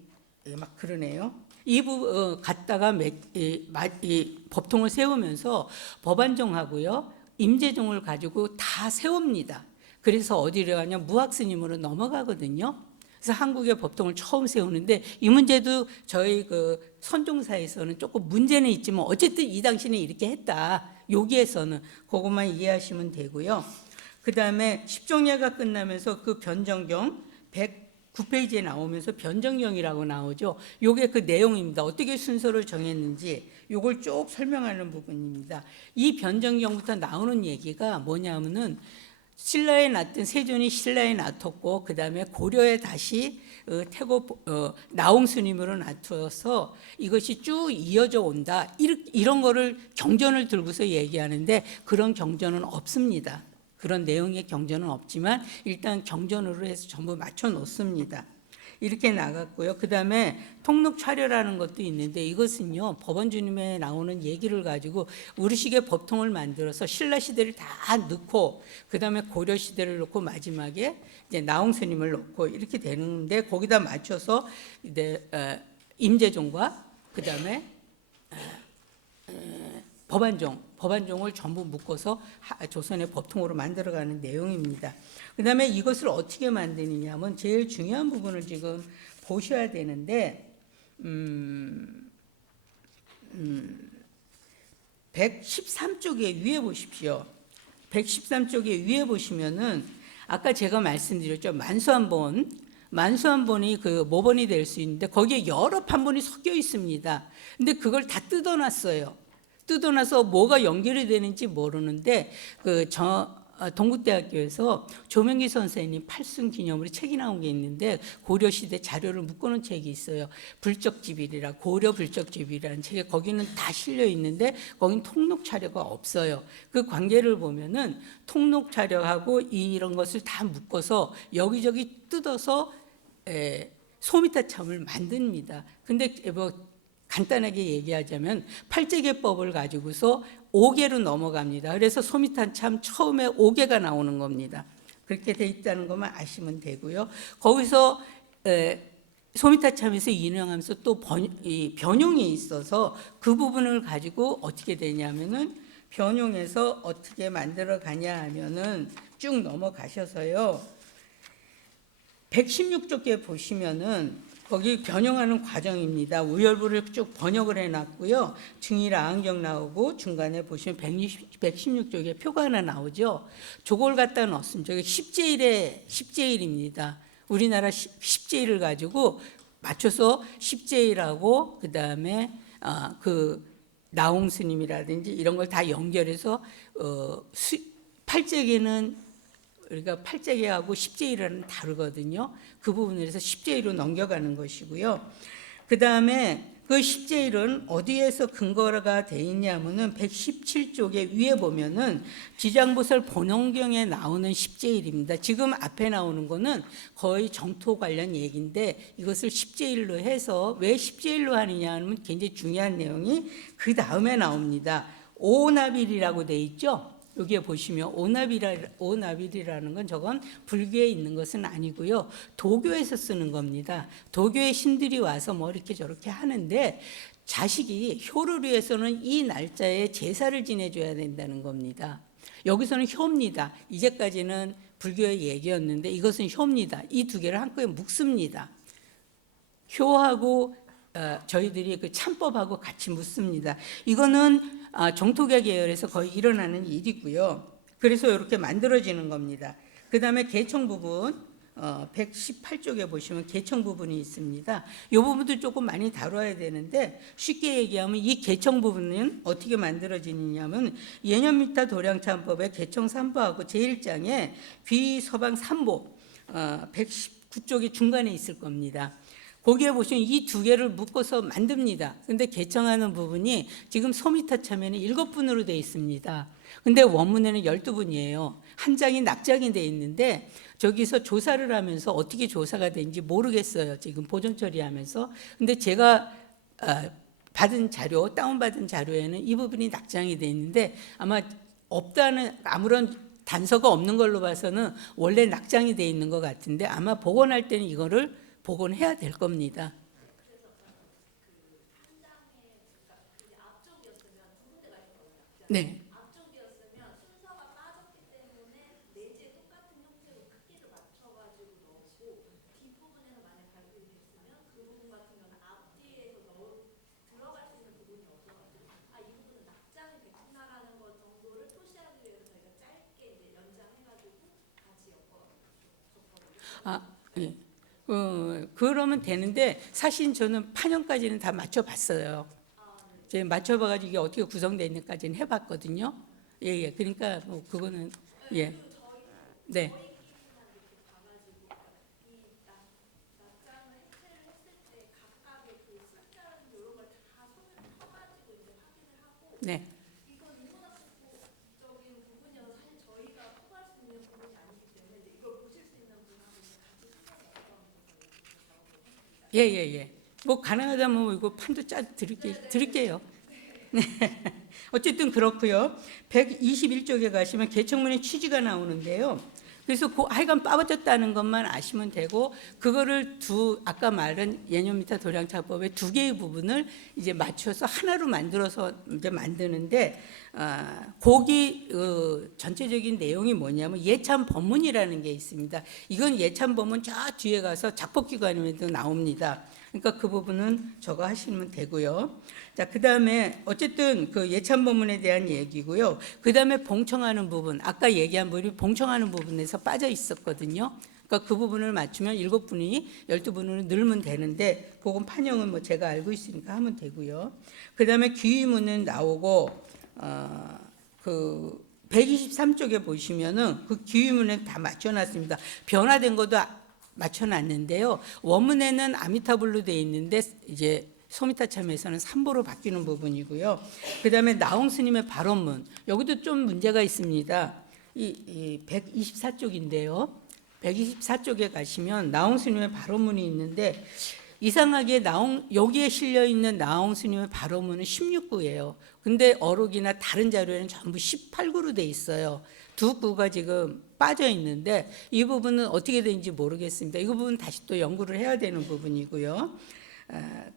막 그러네요. 이 부분 갖다가 이 법통을 세우면서 법안종하고요 임재종을 가지고 다 세웁니다. 그래서 어디로 가냐 무학스님으로 넘어가거든요. 그래서 한국의 법통을 처음 세우는데 이 문제도 저희 그 선종사에서는 조금 문제는 있지만 어쨌든 이 당시는 이렇게 했다. 여기에서는 그것만 이해하시면 되고요. 그 다음에 십종례가 끝나면서 그 변정경 109페이지에 나오면서 변정경이라고 나오죠. 요게 그 내용입니다. 어떻게 순서를 정했는지 요걸 쭉 설명하는 부분입니다. 이 변정경부터 나오는 얘기가 뭐냐면은 신라에 낳던 세존이 신라에 낳았고 그 다음에 고려에 다시 태고 나홍스님으로 낳아서 이것이 쭉 이어져 온다. 이런 거를 경전을 들고서 얘기하는데 그런 경전은 없습니다. 그런 내용의 경전은 없지만 일단 경전으로 해서 전부 맞춰 놓습니다. 이렇게 나갔고요. 그 다음에 통록차려라는 것도 있는데 이것은요 법원주님에 나오는 얘기를 가지고 우리식의 법통을 만들어서 신라 시대를 다 넣고 그 다음에 고려 시대를 넣고 마지막에 이제 나홍스님을 넣고 이렇게 되는데 거기다 맞춰서 이제 임재종과 그 다음에 법안종을 전부 묶어서 조선의 법통으로 만들어가는 내용입니다. 그 다음에 이것을 어떻게 만드느냐면 제일 중요한 부분을 지금 보셔야 되는데 113쪽에 위에 보십시오. 113쪽에 위에 보시면은 아까 제가 말씀드렸죠. 만수한본이 그 모본이 될 수 있는데 거기에 여러 판본이 섞여 있습니다. 근데 그걸 다 뜯어놨어요. 뜯어놔서 뭐가 연결이 되는지 모르는데 동국대학교에서 조명기 선생님 8순 기념으로 책이 나온 게 있는데 고려시대 자료를 묶어놓은 책이 있어요. 불적지빌이라 고려 불적지빌이라는 책에 거기는 다 실려 있는데 거긴 통록 자료가 없어요. 그 관계를 보면은 통록 자료하고 이런 것을 다 묶어서 여기저기 뜯어서 소미타참을 만듭니다. 근데 뭐 간단하게 얘기하자면 팔재개법을 가지고서 5개로 넘어갑니다. 그래서 소미타참 처음에 5개가 나오는 겁니다. 그렇게 돼 있다는 것만 아시면 되고요. 거기서 소미타참에서 인용하면서 또 변용이 있어서 그 부분을 가지고 어떻게 되냐면은 변용해서 어떻게 만들어 가냐 하면은 쭉 넘어가셔서요. 116쪽에 보시면은 거기 변형하는 과정입니다. 우열부를 쭉 번역을 해놨고요. 중일 아항경 나오고 중간에 보시면 116쪽에 표가 하나 나오죠. 저걸 갖다 넣었습니다. 저게 10제1의 10제1입니다. 우리나라 10제1을 가지고 맞춰서 10제1하고 그 다음에 그 나홍 스님이라든지 이런 걸 다 연결해서 8제기는 우리가 8제기하고 10제1은 다르거든요. 그 부분에서 10제1로 넘겨가는 것이고요. 그 다음에 그 10제1은 어디에서 근거가 돼 있냐면은 117쪽에 위에 보면은 지장보살 본원경에 나오는 10제1입니다. 지금 앞에 나오는 거는 거의 정토 관련 얘기인데 이것을 10제1로 해서 왜 10제1로 하느냐 하면 굉장히 중요한 내용이 그 다음에 나옵니다. 오나빌이라고 돼 있죠. 여기에 보시면 오나빌이라는 건 저건 불교에 있는 것은 아니고요. 도교에서 쓰는 겁니다. 도교의 신들이 와서 뭐 이렇게 저렇게 하는데 자식이 효를 위해서는 이 날짜에 제사를 지내줘야 된다는 겁니다. 여기서는 효입니다. 이제까지는 불교의 얘기였는데 이것은 효입니다. 이 두 개를 한꺼번에 묶습니다. 효하고 저희들이 그 참법하고 같이 묻습니다. 이거는 정토계 계열에서 거의 일어나는 일이고요. 그래서 이렇게 만들어지는 겁니다. 그 다음에 개청 부분 118쪽에 보시면 개청 부분이 있습니다. 이 부분도 조금 많이 다뤄야 되는데 쉽게 얘기하면 이 개청 부분은 어떻게 만들어지느냐면 예년미타 도량참법의 개청 3보하고 제1장에 귀서방 3보 119쪽이 중간에 있을 겁니다. 거기에 보시면 이 두 개를 묶어서 만듭니다. 근데 개청하는 부분이 지금 소미타참에는 7분으로 되어 있습니다. 근데 원문에는 12분이에요. 한 장이 낙장이 되어 있는데 저기서 조사를 하면서 어떻게 조사가 되는지 모르겠어요. 지금 보존 처리하면서. 근데 제가 받은 자료, 다운받은 자료에는 이 부분이 낙장이 되어 있는데 아마 없다는 아무런 단서가 없는 걸로 봐서는 원래 낙장이 되어 있는 것 같은데 아마 복원할 때는 이거를 복원해야 될 겁니다. 네. 예. 그러면 되는데 사실 저는 판형까지는 다 맞춰봤어요. 제가 맞춰봐가지고 이게 어떻게 구성되어 있는지까지는 해봤거든요. 예. 그러니까 뭐 그거는 예. 네. 네. 예. 뭐 가능하다면 이거 판도 짜 드릴게요. 네. 어쨌든 그렇고요. 121쪽에 가시면 개청문의 취지가 나오는데요. 그래서 하여간 빠져졌다는 것만 아시면 되고 그거를 아까 말한 예년미타 도량차법의 두 개의 부분을 이제 맞춰서 하나로 만들어서 이제 만드는데 거기 전체적인 내용이 뭐냐면 예참 법문이라는 게 있습니다. 이건 예참 법문 저 뒤에 가서 작법기관에도 나옵니다. 그러니까 그 부분은 저거 하시면 되고요. 자, 그 다음에 어쨌든 그 예참 법문에 대한 얘기고요. 그 다음에 봉청하는 부분, 아까 얘기한 부분이 봉청하는 부분에서 빠져 있었거든요. 그러니까 그 부분을 맞추면 7분이 12분으로 늘면 되는데 그건 판형은 뭐 제가 알고 있으니까 하면 되고요. 그 다음에 귀의문은 나오고 그 123쪽에 보시면은 그 귀의문에 다 맞춰놨습니다. 변화된 것도 맞춰놨는데요. 원문에는 아미타불로 되어 있는데 이제 소미타참에서는 3보로 바뀌는 부분이고요. 그 다음에 나홍 스님의 발언문 여기도 좀 문제가 있습니다. 이 124쪽인데요. 124쪽에 가시면 나홍 스님의 발언문이 있는데 이상하게 여기에 실려 있는 나홍 스님의 발언문은 16구예요. 근데 어록이나 다른 자료에는 전부 18구로 돼 있어요. 두 구가 지금 빠져 있는데 이 부분은 어떻게 되는지 모르겠습니다. 이 부분은 다시 또 연구를 해야 되는 부분이고요.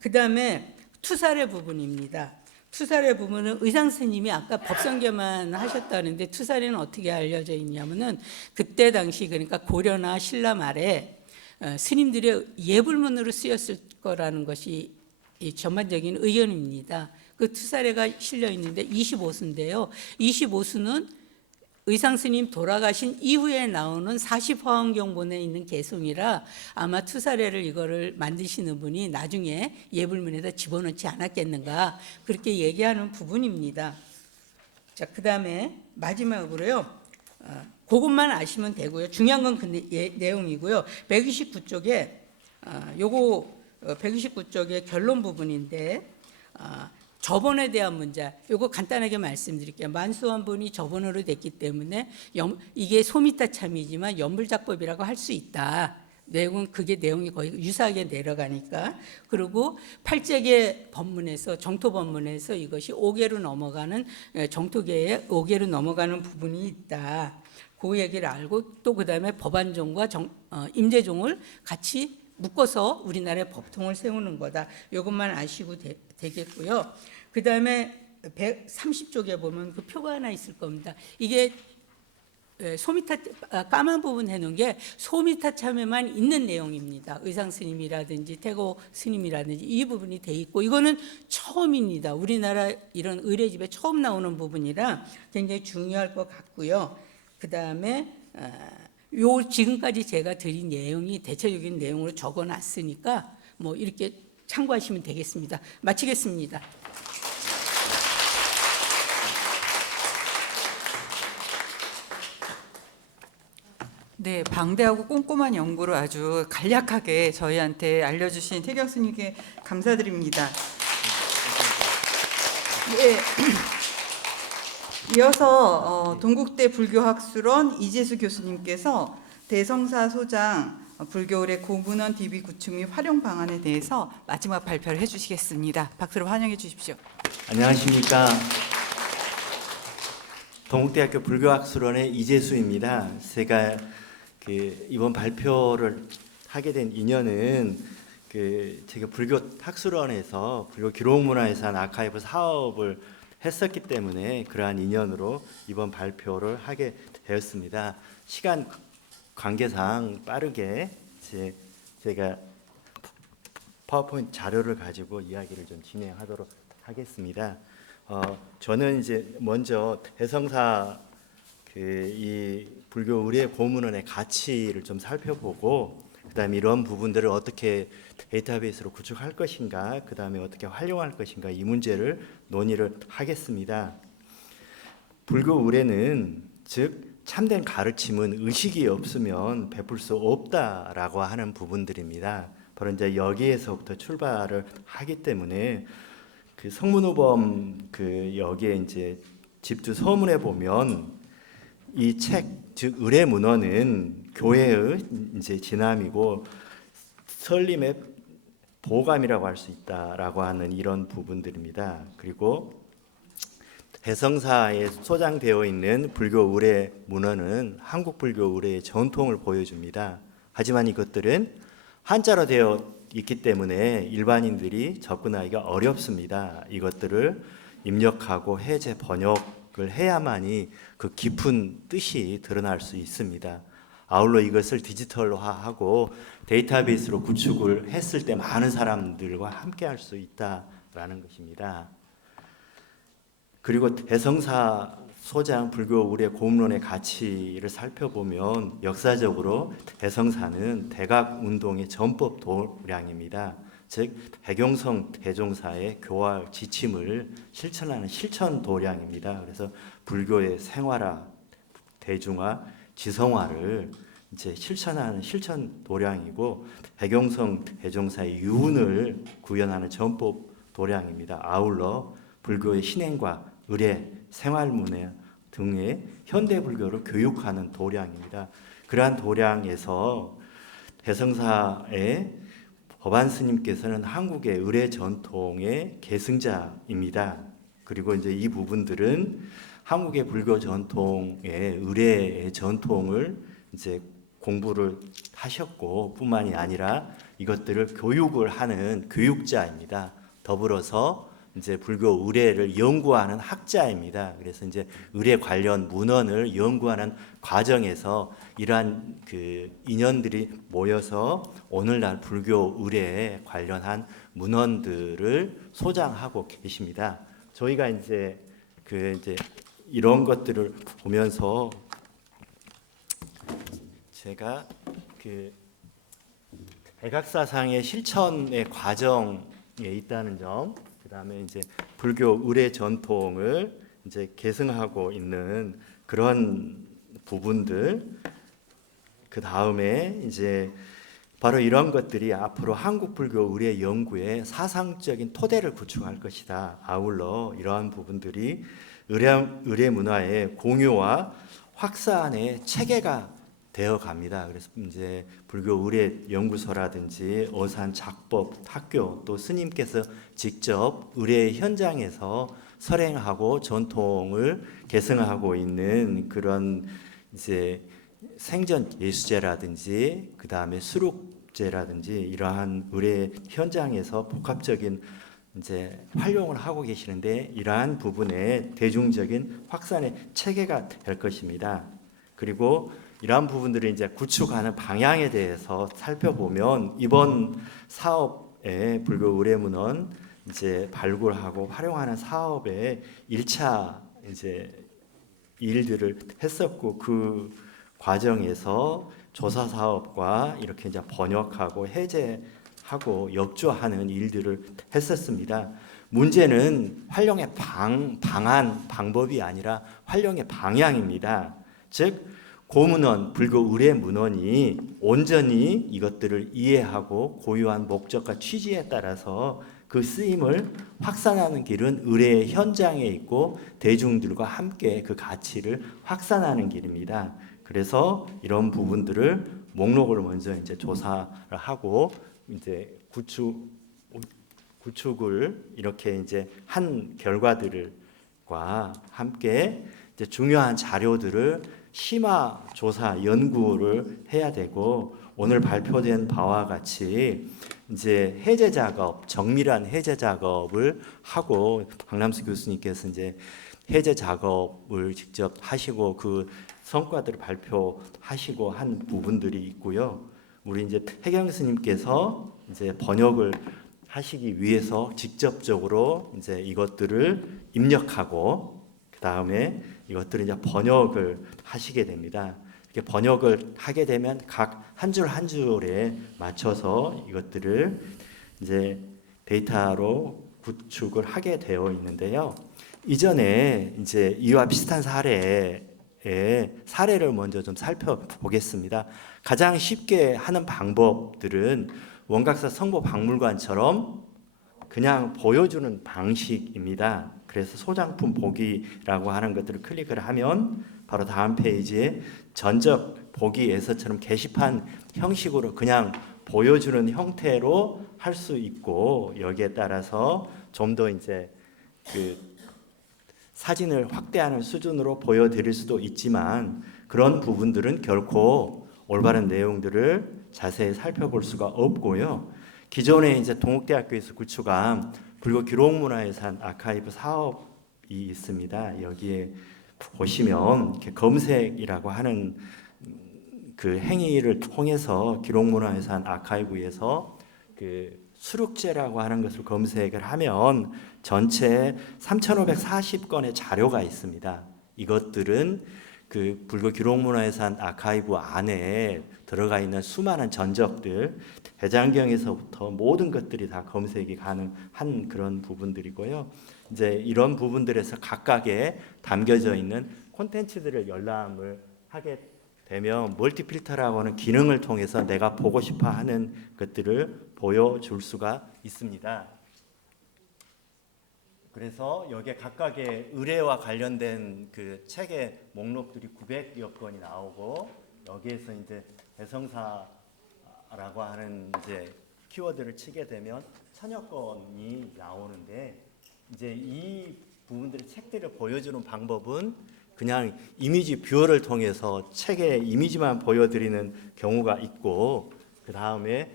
그다음에 투사례 부분입니다. 투사례 부분은 의상 스님이 아까 법성계만 하셨다는데 투사례는 어떻게 알려져 있냐면은 그때 당시 그러니까 고려나 신라 말에 스님들의 예불문으로 쓰였을 거라는 것이 이 전반적인 의견입니다. 그 투사례가 실려 있는데 25수인데요. 25수는 의상 스님 돌아가신 이후에 나오는 40화엄경본에 있는 개송이라 아마 투사례를 이거를 만드시는 분이 나중에 예불문에다 집어넣지 않았겠는가 그렇게 얘기하는 부분입니다. 자, 그다음에 마지막으로요. 그것만 아시면 되고요. 중요한 건 그 내용이고요. 129쪽에 요거 129쪽의 결론 부분인데 저번에 대한 문제, 요거 간단하게 말씀드릴게요. 만수원분이 저번으로 됐기 때문에 이게 소미타 참이지만 연불작법이라고 할 수 있다. 내용은 그게 내용이 거의 유사하게 내려가니까. 그리고 팔재계 법문에서 정토 법문에서 이것이 5계로 넘어가는 정토계의 5계로 넘어가는 부분이 있다. 그 얘기를 알고 또 그다음에 법안종과 임재종을 같이 묶어서 우리나라의 법통을 세우는 거다. 이것만 아시고 되겠고요. 그다음에 130쪽에 보면 그 표가 하나 있을 겁니다. 이게 소미타 까만 부분 해놓은 게 소미타 참에만 있는 내용입니다. 의상 스님이라든지 태고 스님이라든지 이 부분이 돼 있고 이거는 처음입니다. 우리나라 이런 의례집에 처음 나오는 부분이라 굉장히 중요할 것 같고요. 그다음에 요 지금까지 제가 드린 내용이 대체적인 내용으로 적어놨으니까 뭐 이렇게 참고하시면 되겠습니다. 마치겠습니다. 네, 방대하고 꼼꼼한 연구를 아주 간략하게 저희한테 알려주신 태경 스님께 감사드립니다. 네. 이어서 동국대 불교학술원 이재수 교수님께서 대성사 소장 불교의례 고문원 DB 구축 및 활용 방안에 대해서 마지막 발표를 해주시겠습니다. 박수로 환영해 주십시오. 안녕하십니까. 동국대학교 불교학술원의 이재수입니다. 제가 이번 발표를 하게 된 인연은 제가 불교학술원에서 불교 기록문화유산 아카이브 사업을 했었기 때문에 그러한 인연으로 이번 발표를 하게 되었습니다. 시간 관계상 빠르게 제가 파워포인트 자료를 가지고 이야기를 좀 진행하도록 하겠습니다. 저는 이제 먼저 대성사 이 불교 의례 고문원의 가치를 좀 살펴보고 그다음에 이런 부분들을 어떻게 데이터베이스로 구축할 것인가, 그다음에 어떻게 활용할 것인가 이 문제를 논의를 하겠습니다. 불교 의례는 즉 참된 가르침은 의식이 없으면 베풀 수 없다라고 하는 부분들입니다. 바로 이제 여기에서부터 출발을 하기 때문에 성문후범 여기에 이제 집주 서문에 보면 이 책 즉 의례 문헌은 교회의 이제 진함이고 설림의 보감이라고 할 수 있다라고 하는 이런 부분들입니다. 그리고 대성사에 소장되어 있는 불교 의례 문헌은 한국 불교 의례의 전통을 보여줍니다. 하지만 이것들은 한자로 되어 있기 때문에 일반인들이 접근하기가 어렵습니다. 이것들을 입력하고 해제 번역을 해야만이 그 깊은 뜻이 드러날 수 있습니다. 아울러 이것을 디지털화하고 데이터베이스로 구축을 했을 때 많은 사람들과 함께 할 수 있다라는 것입니다. 그리고 대성사 소장 불교 의례 고문론의 가치를 살펴보면 역사적으로 대성사는 대각운동의 전법 도량입니다. 즉 백용성 대종사의 교화 지침을 실천하는 실천 도량입니다. 그래서 불교의 생활화, 대중화, 지성화를 이제 실천하는 실천 도량이고 백용성 대종사의 유훈을 구현하는 전법 도량입니다. 아울러 불교의 신행과 의례, 생활문화 등의 현대 불교를 교육하는 도량입니다. 그러한 도량에서 대성사의 법안 스님께서는 한국의 의례 전통의 계승자입니다. 그리고 이제 이 부분들은 한국의 불교 전통의 의례의 전통을 이제 공부를 하셨고 뿐만이 아니라 이것들을 교육을 하는 교육자입니다. 더불어서 이제 불교 의례를 연구하는 학자입니다. 그래서 이제 의례 관련 문헌을 연구하는 과정에서 이러한 그 인연들이 모여서 오늘날 불교 의례에 관련한 문헌들을 소장하고 계십니다. 저희가 이제 이런 것들을 보면서 제가 그 백악사상의 실천의 과정에 있다는 점, 그다음에 이제 불교 의례 전통을 이제 계승하고 있는 그런 부분들, 그 다음에 이제 바로 이런 것들이 앞으로 한국 불교 의례 연구의 사상적인 토대를 구축할 것이다. 아울러 이러한 부분들이 의례 문화의 공유와 확산의 체계가 되어 갑니다. 그래서 이제 불교 의례 연구소라든지 어산 작법 학교 또 스님께서 직접 의례 현장에서 설행하고 전통을 계승하고 있는 그런 이제 생전 예수제라든지 그 다음에 수록제라든지 이러한 의례 현장에서 복합적인 이제 활용을 하고 계시는데 이러한 부분에 대중적인 확산의 체계가 될 것입니다. 그리고 이러한 부분들을 이제 구축하는 방향에 대해서 살펴보면 이번 사업에 불교 의례문헌 이제 발굴하고 활용하는 사업에 1차 이제 일들을 했었고 그 과정에서 조사 사업과 이렇게 이제 번역하고 해제하고 역조하는 일들을 했었습니다. 문제는 활용의 방안, 방법이 아니라 활용의 방향입니다. 즉 고문헌, 불교 의례 문헌이 온전히 이것들을 이해하고 고유한 목적과 취지에 따라서 그 쓰임을 확산하는 길은 의례의 현장에 있고 대중들과 함께 그 가치를 확산하는 길입니다. 그래서 이런 부분들을 목록을 먼저 이제 조사를 하고 이제 구축을 이렇게 이제 한 결과들과 함께 이제 중요한 자료들을 심화 조사 연구를 해야 되고 오늘 발표된 바와 같이 이제 해제 작업, 정밀한 해제 작업을 하고 박남수 교수님께서 이제 해제 작업을 직접 하시고 그 성과들을 발표하시고 한 부분들이 있고요. 우리 이제 태경 스님께서 이제 번역을 하시기 위해서 직접적으로 이제 이것들을 입력하고 그 다음에 이것들을 이제 번역을 하시게 됩니다. 이렇게 번역을 하게 되면 각 한 줄 한 줄에 맞춰서 이것들을 이제 데이터로 구축을 하게 되어 있는데요. 이전에 이제 이와 비슷한 사례를 먼저 좀 살펴보겠습니다. 가장 쉽게 하는 방법들은 원각사 성보박물관처럼 그냥 보여주는 방식입니다. 그래서 소장품 보기라고 하는 것들을 클릭을 하면 바로 다음 페이지에 전적 보기에서처럼 게시판 형식으로 그냥 보여주는 형태로 할 수 있고 여기에 따라서 좀 더 이제 그 사진을 확대하는 수준으로 보여드릴 수도 있지만 그런 부분들은 결코 올바른 내용들을 자세히 살펴볼 수가 없고요. 기존에 이제 동국대학교에서 구축한 불교 기록문화유산 아카이브 사업이 있습니다. 여기에 보시면 이렇게 검색이라고 하는 그 행위를 통해서 기록문화유산 아카이브에서 그 수록제라고 하는 것을 검색을 하면 전체 3,540건의 자료가 있습니다. 이것들은 그 불교 기록문화유산 아카이브 안에 들어가 있는 수많은 전적들, 대장경에서부터 모든 것들이 다 검색이 가능한 그런 부분들이고요. 이제 이런 부분들에서 각각에 담겨져 있는 콘텐츠들을 열람을 하게 되면 멀티필터라고 하는 기능을 통해서 내가 보고 싶어 하는 것들을 보여줄 수가 있습니다. 그래서 여기에 각각의 의례와 관련된 그 책의 목록들이 900여 건이 나오고 여기에서 이제 대성사라고 하는 이제 키워드를 치게 되면 천여 건이 나오는데, 이제 이 부분들의 책들을 보여주는 방법은 그냥 이미지 뷰어를 통해서 책의 이미지만 보여드리는 경우가 있고, 그 다음에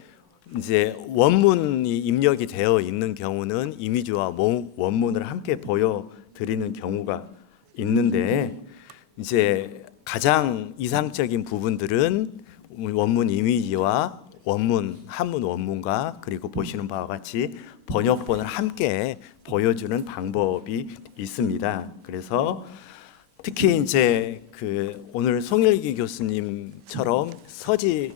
이제 원문이 입력이 되어 있는 경우는 이미지와 원문을 함께 보여드리는 경우가 있는데, 이제 가장 이상적인 부분들은 원문 이미지와 원문, 한문 원문과 그리고 보시는 바와 같이 번역본을 함께 보여주는 방법이 있습니다. 그래서 특히 이제 오늘 송일기 교수님처럼 서지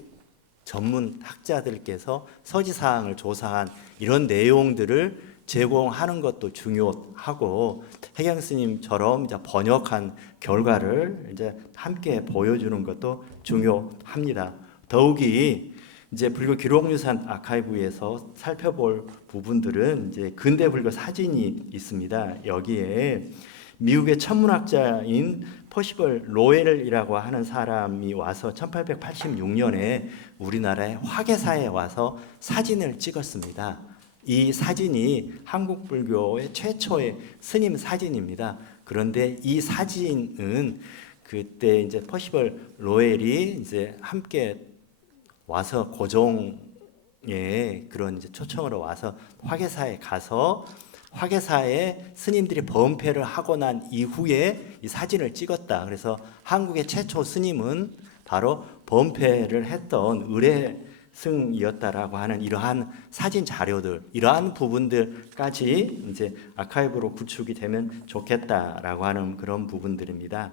전문 학자들께서 서지 사항을 조사한 이런 내용들을 제공하는 것도 중요하고, 해경 스님처럼 이제 번역한 결과를 이제 함께 보여주는 것도 중요합니다. 더욱이 이제 불교 기록유산 아카이브에서 살펴볼 부분들은 이제 근대 불교 사진이 있습니다. 여기에 미국의 천문학자인 퍼시벌 로웰이라고 하는 사람이 와서 1886년에 우리나라의 화계사에 와서 사진을 찍었습니다. 이 사진이 한국 불교의 최초의 스님 사진입니다. 그런데 이 사진은 그때 이제 퍼시벌 로웰이 이제 함께 와서 고종의 그런 이제 초청으로 와서 화계사에 가서 화계사에 스님들이 범패를 하고 난 이후에 이 사진을 찍었다. 그래서 한국의 최초 스님은 바로 범패를 했던 의례승이었다라고 하는 이러한 사진 자료들, 이러한 부분들까지 이제 아카이브로 구축이 되면 좋겠다라고 하는 그런 부분들입니다.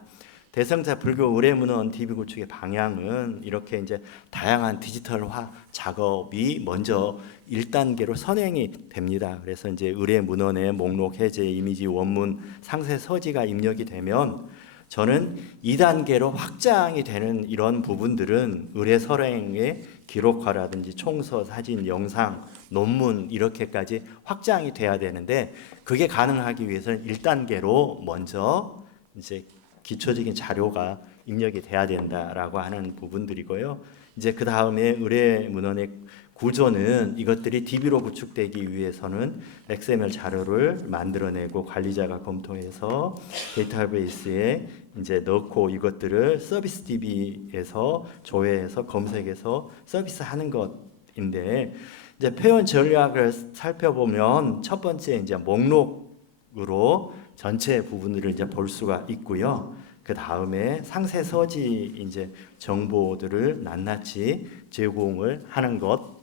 대성사 불교 의례문헌 TV 구축의 방향은 이렇게 이제 다양한 디지털화 작업이 먼저 1단계로 선행이 됩니다. 그래서 이제 의례문헌의 목록, 해제, 이미지, 원문, 상세, 서지가 입력이 되면 저는 2단계로 확장이 되는 이런 부분들은 의례설행의 기록화라든지 총서, 사진, 영상, 논문 이렇게까지 확장이 돼야 되는데, 그게 가능하기 위해서는 1단계로 먼저 이제 기초적인 자료가 입력이 돼야 된다라고 하는 부분들이고요. 이제 그 다음에 의례문헌의 구조는 이것들이 DB로 구축되기 위해서는 XML 자료를 만들어내고 관리자가 검토해서 데이터베이스에 이제 넣고 이것들을 서비스 DB에서 조회해서 검색해서 서비스하는 것인데, 이제 표현 전략을 살펴보면 첫 번째 이제 목록으로 전체 부분들을 이제 볼 수가 있고요. 그 다음에 상세 서지 이제 정보들을 낱낱이 제공을 하는 것.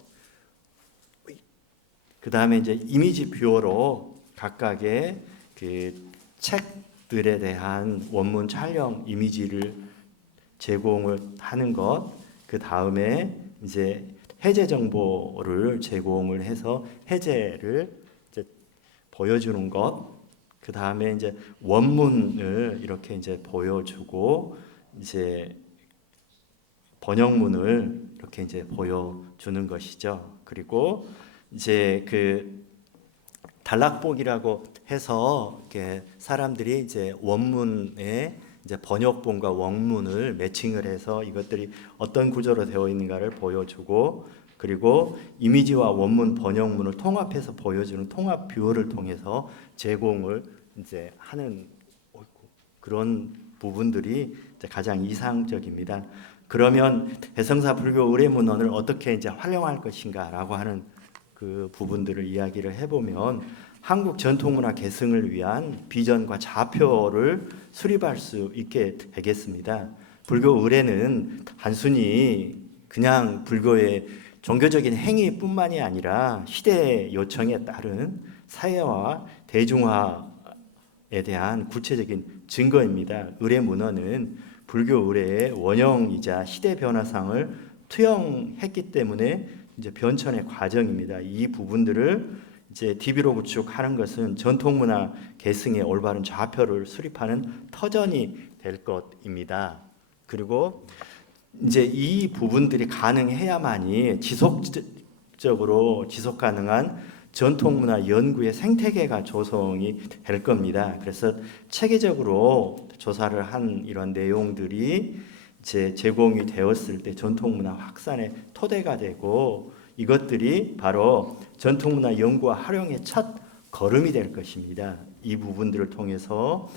그 다음에 이제 이미지 뷰어로 각각의 그 책들에 대한 원문 촬영 이미지를 제공을 하는 것. 그 다음에 이제 해제 정보를 제공을 해서 해제를 이제 보여주는 것. 그 다음에 이제 원문을 이렇게 이제 보여주고, 이제 번역문을 이렇게 이제 보여주는 것이죠. 그리고 이제 그 단락복이라고 해서 이렇게 사람들이 이제 원문에 이제 번역본과 원문을 매칭을 해서 이것들이 어떤 구조로 되어 있는가를 보여주고, 그리고 이미지와 원문 번역문을 통합해서 보여주는 통합 뷰어를 통해서 제공을 이제 하는 그런 부분들이 이제 가장 이상적입니다. 그러면 대성사 불교 의례문헌을 어떻게 이제 활용할 것인가라고 하는 그 부분들을 이야기를 해보면, 한국 전통문화 계승을 위한 비전과 좌표를 수립할 수 있게 되겠습니다. 불교 의례는 단순히 그냥 불교의 종교적인 행위뿐만이 아니라 시대의 요청에 따른 사회와 대중화에 대한 구체적인 증거입니다. 의례문헌은 불교 의례의 원형이자 시대 변화상을 투영했기 때문에 이제 변천의 과정입니다. 이 부분들을 이제 DB로 구축하는 것은 전통문화 계승의 올바른 좌표를 수립하는 터전이 될 것입니다. 그리고 이제 이 부분들이 가능해야만이 지속적으로 지속 가능한 전통문화 연구의 생태계가 조성이 될 겁니다. 그래서 체계적으로 조사를 한 이런 내용들이 제공이 되었을 때 전통문화 확산의 토대가 되고 이것들이 바로 전통문화 연구와 활용의 첫 걸음이 될 것입니다. 이 부분들을 통해서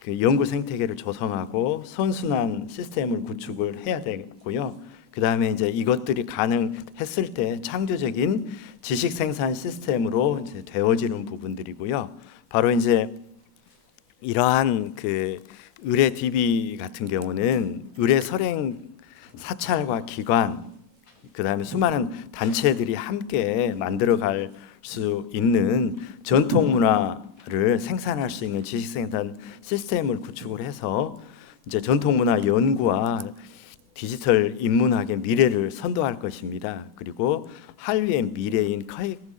그 연구 생태계를 조성하고 선순환 시스템을 구축을 해야 되고요. 그 다음에 이제 이것들이 가능했을 때 창조적인 지식 생산 시스템으로 이제 되어지는 부분들이고요. 바로 이제 이러한 그 의뢰 DB 같은 경우는 의뢰 선행 사찰과 기관, 그 다음에 수많은 단체들이 함께 만들어갈 수 있는 전통 문화를 생산할 수 있는 지식 생산 시스템을 구축을 해서 이제 전통 문화 연구와 디지털 인문학의 미래를 선도할 것입니다. 그리고 한류의 미래인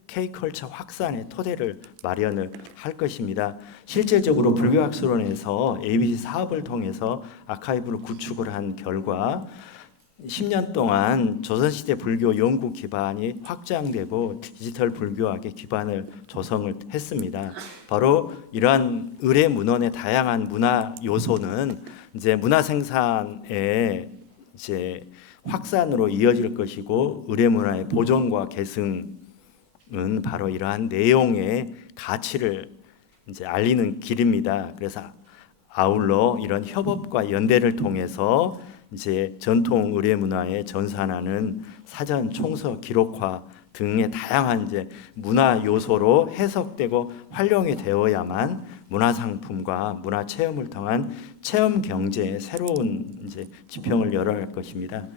K컬처 확산의 토대를 마련을 할 것입니다. 실질적으로 불교학술원에서 ABC 사업을 통해서 아카이브를 구축을 한 결과 10년 동안 조선시대 불교 연구 기반이 확장되고 디지털 불교학의 기반을 조성을 했습니다. 바로 이러한 의뢰 문헌의 다양한 문화 요소는 이제 문화 생산의 이제 확산으로 이어질 것이고 의뢰 문화의 보존과 계승은 바로 이러한 내용의 가치를 이제 알리는 길입니다. 그래서 아울러 이런 협업과 연대를 통해서 이제 전통 의뢰 문화의 전산하는 사전 총서 기록화 등의 다양한 이제 문화 요소로 해석되고 활용이 되어야만 문화 상품과 문화 체험을 통한 체험 경제의 새로운 이제 지평을 열어갈 것입니다.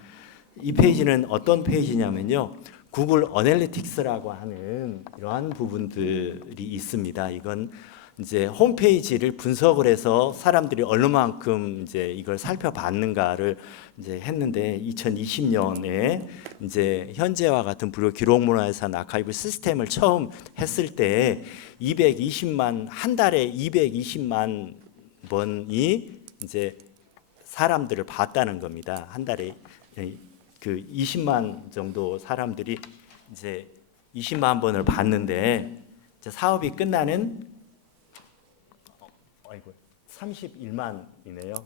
이 페이지는 어떤 페이지냐면요. 구글 어널리틱스라고 하는 이러한 부분들이 있습니다. 이건 이제 홈페이지를 분석을 해서 사람들이 얼마만큼 이제 이걸 살펴봤는가를 이제 했는데 2020년에 이제 현재와 같은 불교 기록문화유산 아카이브 시스템을 처음 했을 때 220만 한 달에 220만 번이 이제 사람들을 봤다는 겁니다. 한 달에 그 20만 정도 사람들이 이제 20만 번을 봤는데 이제 사업이 끝나는 31만이네요.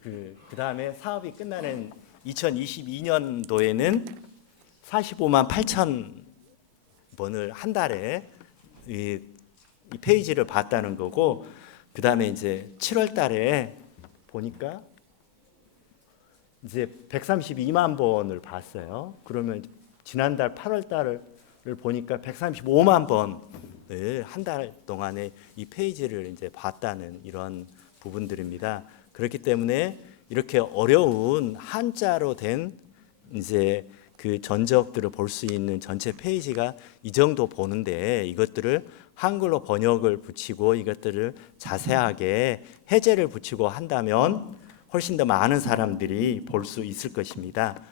그 다음에 사업이 끝나는 2022년도에는 45만 8천 번을 한 달에 이 페이지를 봤다는 거고, 그 다음에 이제 7월 달에 보니까 이제 132만 번을 봤어요. 그러면 지난달 8월 달을 보니까 135만 번을 한 달 동안에 이 페이지를 이제 봤다는 이런 부분들입니다. 그렇기 때문에 이렇게 어려운 한자로 된 이제 그 전적들을 볼 수 있는 전체 페이지가 이 정도 보는데 이것들을 한글로 번역을 붙이고 이것들을 자세하게 해제를 붙이고 한다면 훨씬 더 많은 사람들이 볼 수 있을 것입니다.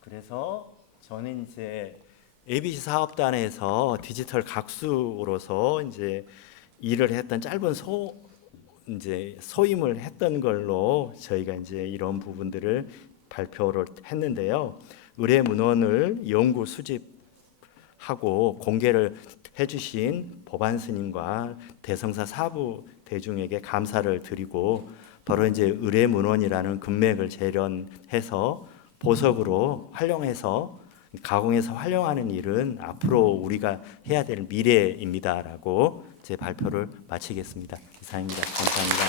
그래서 저는 이제 ABC 사업단에서 디지털 각수로서 이제 일을 했던 짧은 소임을 했던 걸로 저희가 이제 이런 부분들을 발표를 했는데요. 의뢰 문헌을 연구 수집하고 공개를 해주신 법안 스님과 대성사 사부 대중에게 감사를 드리고 바로 이제 의뢰 문헌이라는 금맥을 재련해서 보석으로 활용해서 가공해서 활용하는 일은 앞으로 우리가 해야 될 미래입니다라고 제 발표를 마치겠습니다. 이상입니다. 감사합니다.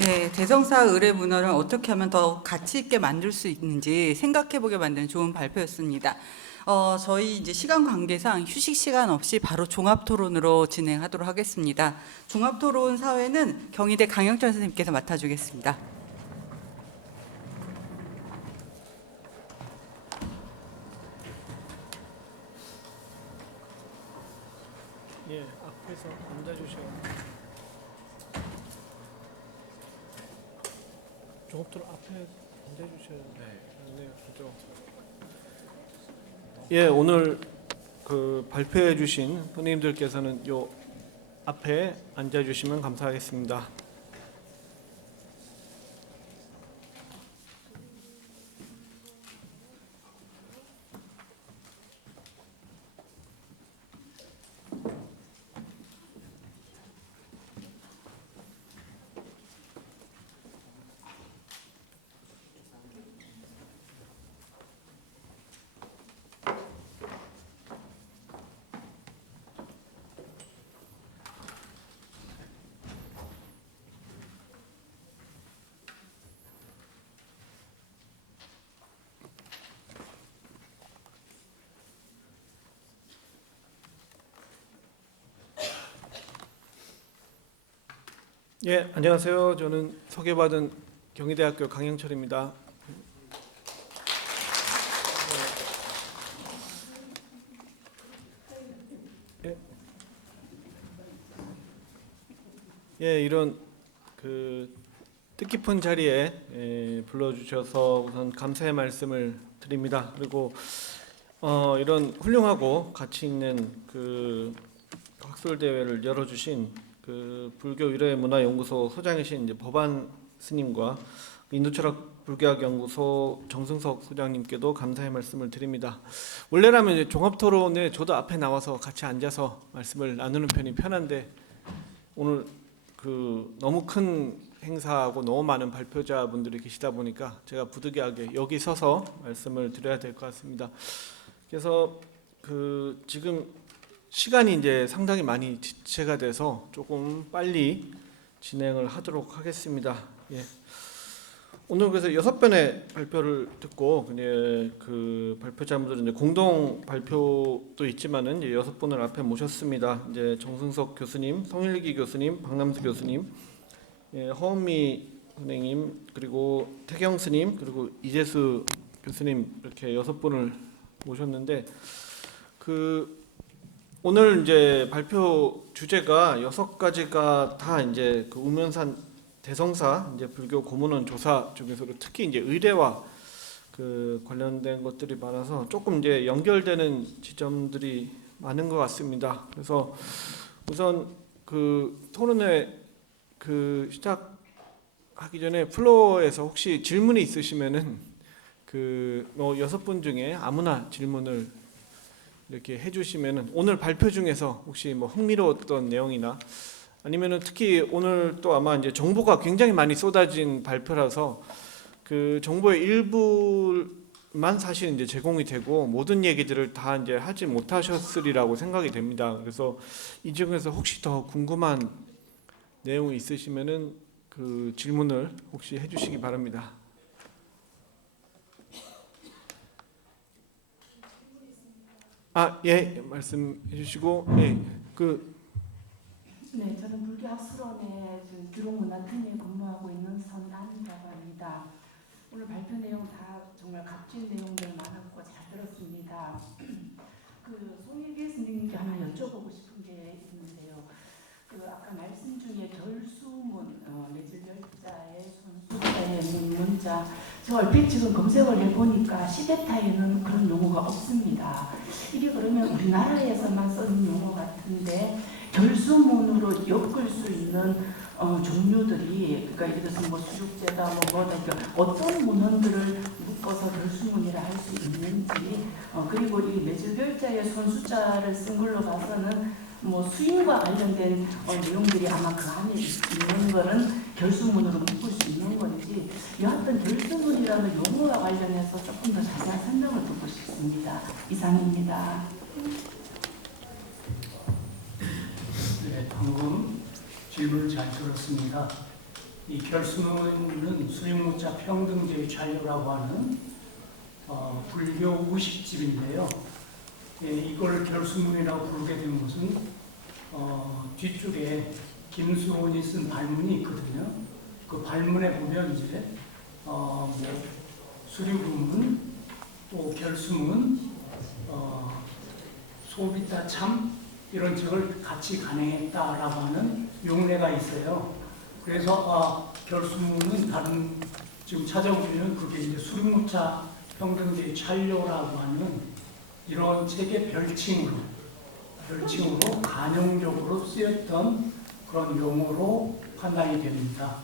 네, 대성사 의뢰 문헌을 어떻게 하면 더 가치 있게 만들 수 있는지 생각해보게 만든 좋은 발표였습니다. 저희 이제 시간 관계상 휴식 시간 없이 바로 종합 토론으로 진행하도록 하겠습니다. 종합 토론 사회는 경희대 강영철 선생님께서 맡아주겠습니다. 예, 앞에서 앉아주셔요. 종합토론 앞에 앉아주셔요. 네, 그죠. 예, 오늘 그 발표해주신 선생님들께서는 요 앞에 앉아주시면 감사하겠습니다. 예, 안녕하세요. 저는 소개받은 경희대학교 강영철입니다. 예, 이런 그 뜻깊은 자리에 불러주셔서 우선 감사의 말씀을 드립니다. 그리고 이런 훌륭하고 가치 있는 그 학술 대회를 열어주신 그 불교 유래문화연구소 소장이신 이제 법안 스님과 인도철학 불교학 연구소 정승석 소장님께도 감사의 말씀을 드립니다. 원래라면 이제 종합 토론에 저도 앞에 나와서 같이 앉아서 말씀을 나누는 편이 편한데 오늘 그 너무 큰 행사하고 너무 많은 발표자분들이 계시다 보니까 제가 부득이하게 여기 서서 말씀을 드려야 될 것 같습니다. 그래서 그 지금 시간이 이제 상당히 많이 지체가 돼서 조금 빨리 진행을 하도록 하겠습니다. 예. 오늘 그래서 6번의 발표를 듣고 그 발표자분들은 이제 공동 발표도 있지만은 이제 6분을 앞에 모셨습니다. 이제 정승석 교수님, 송일기 교수님, 박남수 교수님, 예, 허은미 선생님, 그리고 태경 스님, 그리고 이재수 교수님 이렇게 6분을 모셨는데 그 오늘 이제 발표 주제가 6가지가 다 이제 그 우면산 대성사 이제 불교 고문원 조사 중에서도 특히 이제 의례와 그 관련된 것들이 많아서 조금 이제 연결되는 지점들이 많은 것 같습니다. 그래서 우선 그 토론회 그 시작하기 전에 플로어에서 혹시 질문이 있으시면은 그 뭐 6분 중에 아무나 질문을 이렇게 해주시면은 오늘 발표 중에서 혹시 뭐 흥미로웠던 내용이나 아니면은 특히 오늘 또 아마 이제 정보가 굉장히 많이 쏟아진 발표라서 그 정보의 일부만 사실 이제 제공이 되고 모든 얘기들을 다 이제 하지 못하셨으리라고 생각이 됩니다. 그래서 이 중에서 혹시 더 궁금한 내용이 있으시면은 그 질문을 혹시 해주시기 바랍니다. 예, 말씀해 주시고 네, 저는 불교학술원의 기록문화팀에 근무하고 있는 선안이라고 합니다. 오늘 발표 내용 다 정말 값진 내용들 많았고 잘 들었습니다. 그 송일기 스님께 하나 여쭤보고 싶은 게 있는데요. 그 아까 말씀 중에 결수문, 매질열자의 손수자의 문자, 저 얼핏 지금 검색을 해보니까 시대타에는 그런 용어가 없습니다. 이게 그러면 우리나라에서만 쓰는 용어 같은데 결수문으로 엮을 수 있는 종류들이 그러니까 예를 들어서 뭐 수육제다 어떤 문헌들을 묶어서 결수문이라 할 수 있는지 그리고 이 매질별자의 손수자를 쓴 걸로 봐서는 뭐 수인과 관련된 내용들이 아마 그 안에 있는 거는 결수문으로 묶을 수 있는 건지 여하튼 결수문이라는 용어와 관련해서 조금 더 자세한 설명을 듣고 싶습니다. 이상입니다. 네, 방금 질문을 잘 들었습니다. 이 결수문은 수림무자 평등제의 잔료라고 하는 불교 우식집인데요. 이걸 결수문이라고 부르게 된 것은 뒤쪽에 김수원이 쓴 발문이 있거든요. 그 발문에 보면 이제 뭐 수리부문, 또 결수문, 소비타참 이런 책을 같이 간행했다라고 하는 용례가 있어요. 그래서 결수문은 다른 지금 찾아보면 그게 이제 수림무차 평등제의 잔료라고 하는 이런 책의 별칭으로 간용적으로 쓰였던 그런 용어로 판단이 됩니다.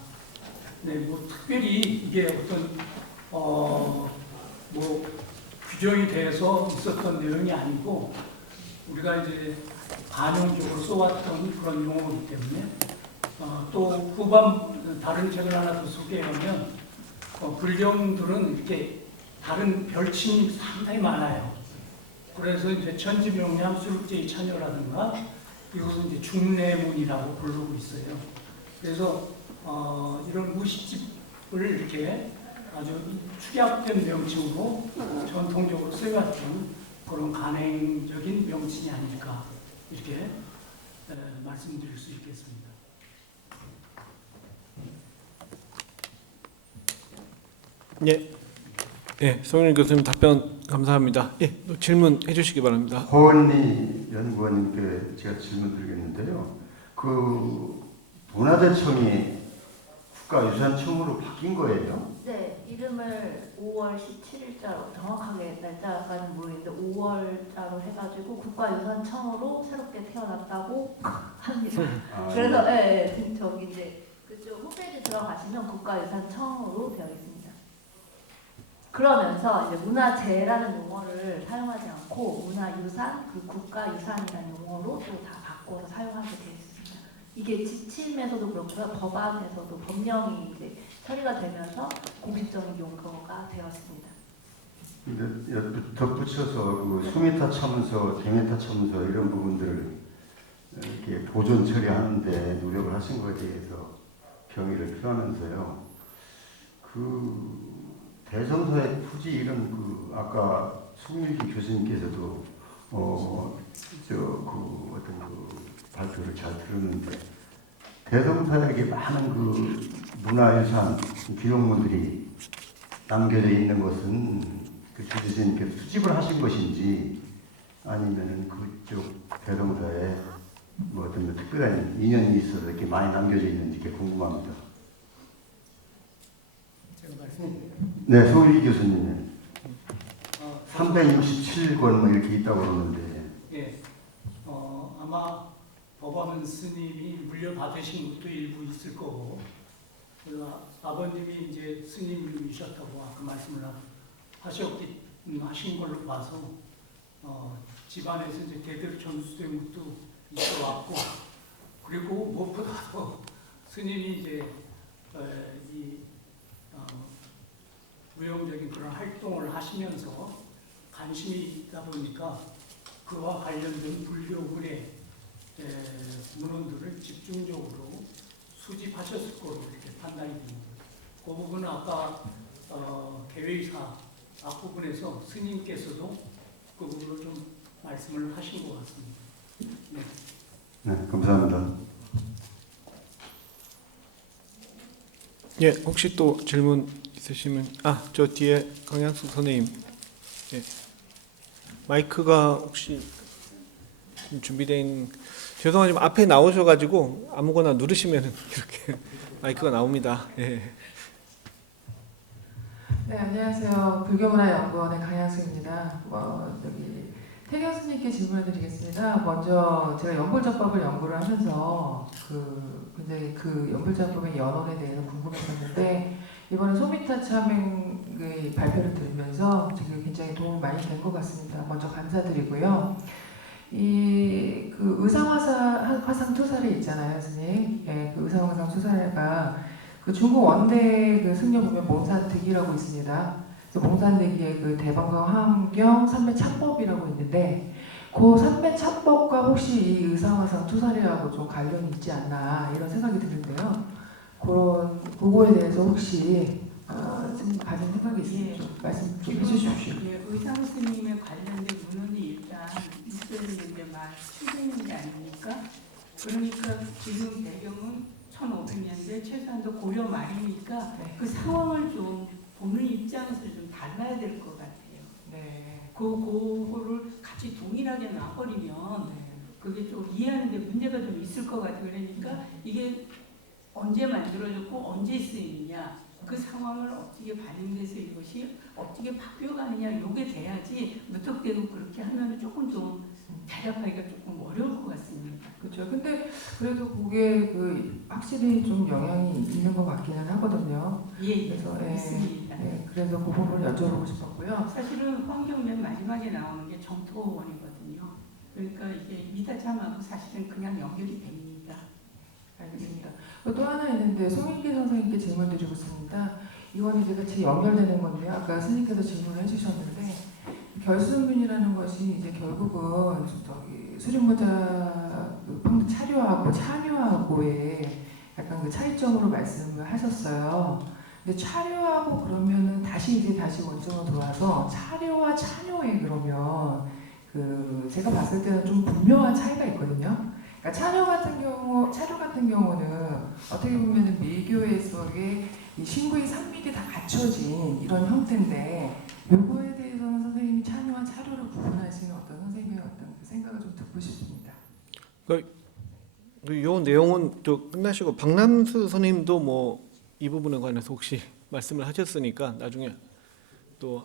네, 뭐 특별히 이게 어떤 뭐 규정이 돼서 있었던 내용이 아니고 우리가 이제 간용적으로 써왔던 그런 용어이기 때문에 또 후반 다른 책을 하나 더 소개하면 불경들은 이렇게 다른 별칭이 상당히 많아요. 그래서 이제 천지명량 수륙제의 찬여라든가 이것은 이제 중례문이라고 부르고 있어요. 그래서 이런 무시집을 이렇게 아주 축약된 명칭으로 전통적으로 쓰여왔던 그런 간행적인 명칭이 아닐까 이렇게 말씀드릴 수 있겠습니다. 예, 예, 송윤 교수님 답변 감사합니다. 예, 또 질문해 주시기 바랍니다. 허은미 연구원님께 제가 질문 드리겠는데요. 그 문화재청이 국가유산청으로 바뀐 거예요? 네, 이름을 5월 17일자로 정확하게 날짜까지는 모르겠는데 5월자로 해가지고 국가유산청으로 새롭게 태어났다고 합니다. 그래서 저기 이제 그쪽 홈페이지 들어가시면 국가유산청으로 되어 있습니다. 그러면서 이제 문화재라는 용어를 사용하지 않고 문화유산, 그 국가유산이라는 용어로 또 다 바꿔서 사용하게 되어 있습니다. 이게 지침에서도 그렇고요, 법안에서도 법령이 이제 처리가 되면서 공식적인 용어가 되었습니다. 근데 덧붙여서 그 수미타 참은서, 대메타 참은서 이런 부분들을 이렇게 보존 처리하는데 노력을 하신 거에 대해서 경의를 표하면서요. 그 대성사의 토지 이런 그 아까 송일기 교수님께서도 어떤 그 발표를 잘 들었는데 대성사에게 많은 그 문화유산 기록물들이 남겨져 있는 것은 그 주지스님께서 수집을 하신 것인지 아니면은 그쪽 대성사에 뭐 어떤 특별한 인연이 있어서 이렇게 많이 남겨져 있는지 이게 궁금합니다. 제가 말씀드려요. 네, 소일기 교수님. 367권 뭐 이렇게 있다고 그러는데. 예, 아마 법원 스님이 물려받으신 것도 일부 있을 거고, 그래서 아버님이 이제 스님이셨다고 아까 말씀을 하신 걸로 봐서 집안에서 이제 대대로 전수된 것도 있어왔고, 그리고 무엇보다도 스님이 이제 무용적인 그런 활동을 하시면서 관심이 있다 보니까 그와 관련된 불교 의례 문헌들을 집중적으로 수집하셨을 거로 이렇게 판단이 됩니다. 그 부분은 아까 개회의사 앞부분에서 스님께서도 그 부분을 좀 말씀을 하신 것 같습니다. 네. 네, 감사합니다. 예, 혹시 또 질문 있으시면 저 뒤에 강양숙 선생님. 예. 마이크가 혹시 준비되어 있는 죄송하지만 앞에 나오셔가지고 아무거나 누르시면 이렇게 마이크가 나옵니다. 예. 네, 안녕하세요. 불교문화연구원의 강양숙입니다. 여기 태 교수님께 질문을 드리겠습니다. 먼저 제가 연불전법을 연구를 하면서 굉장히 그 연불전법의 연원에 대해서 궁금했었는데 이번에 소미타 참행의 발표를 들으면서 지금 굉장히 도움이 많이 된 것 같습니다. 먼저 감사드리고요. 그 의상화상 투사례 있잖아요, 선생님. 예, 그 의상화상 투사례가 그 중국 원대 그 승려 보면 몽산득이라고 있습니다. 그래서 몽산득이의 그 대방경 함경 삼배참법이라고 있는데 그 삼배참법과 혹시 이 의상화상 투사례하고 좀 관련이 있지 않나 이런 생각이 드는데요. 그거에 대해서 혹시 지금 가진 생각이 있으면 좀 말씀 좀 해주십시오. 예, 의상 스님에 관련된 문헌이 일단 있어야 되는데 막 700년대 아닙니까? 그러니까 지금 배경은 1500년대 최소한도 고려 말이니까 네. 그 상황을 좀 보는 입장에서 좀 달라야 될 것 같아요. 네. 그거를 같이 동일하게 놔버리면 그게 좀 이해하는 데 문제가 좀 있을 것 같아요. 그러니까 이게 언제 만들어졌고 언제 쓰이느냐, 그 상황을 어떻게 반영돼서 이것이 어떻게 바뀌어가느냐, 이게 돼야지 무턱대고 그렇게 하면 조금 좀 대답하기가 조금 어려울 것 같습니다. 그렇죠. 근데 그래도 그게 확실히 좀 영향이 있는 것 같기는 하거든요. 예, 그래서 있습니다. 그래서 그 부분을 여쭤보고 싶었고요. 사실은 환경 맨 마지막에 나오는 게 정토원이거든요. 그러니까 이게 미타참하고 사실은 그냥 연결이 됩니다. 알겠습니다. 또 하나 있는데 송일기 선생님께 질문 드리고 있습니다. 이건 이제 같이 연결되는 건데요. 아까 선생님께서 질문을 해주셨는데 결승문이라는 것이 이제 결국은 수림보다 차류하고 참여하고의 약간 그 차이점으로 말씀을 하셨어요. 근데 차류하고 그러면은 다시 원점으로 돌아와서 차류와 참여에 그러면 제가 봤을 때는 좀 분명한 차이가 있거든요. 그러니까 차류 같은 경우는 어떻게 보면은 밀교에서의 이 신부의 산밀이 다 갖춰진 이런 형태인데 요거에 대해서는 선생님이 찬유와 차료를 구분하시는 어떤 선생님의 어떤 그 생각을 좀 듣고 싶습니다. 이 내용은 또 끝나시고 박남수 선생님도 뭐 이 부분에 관해서 혹시 말씀을 하셨으니까 나중에 또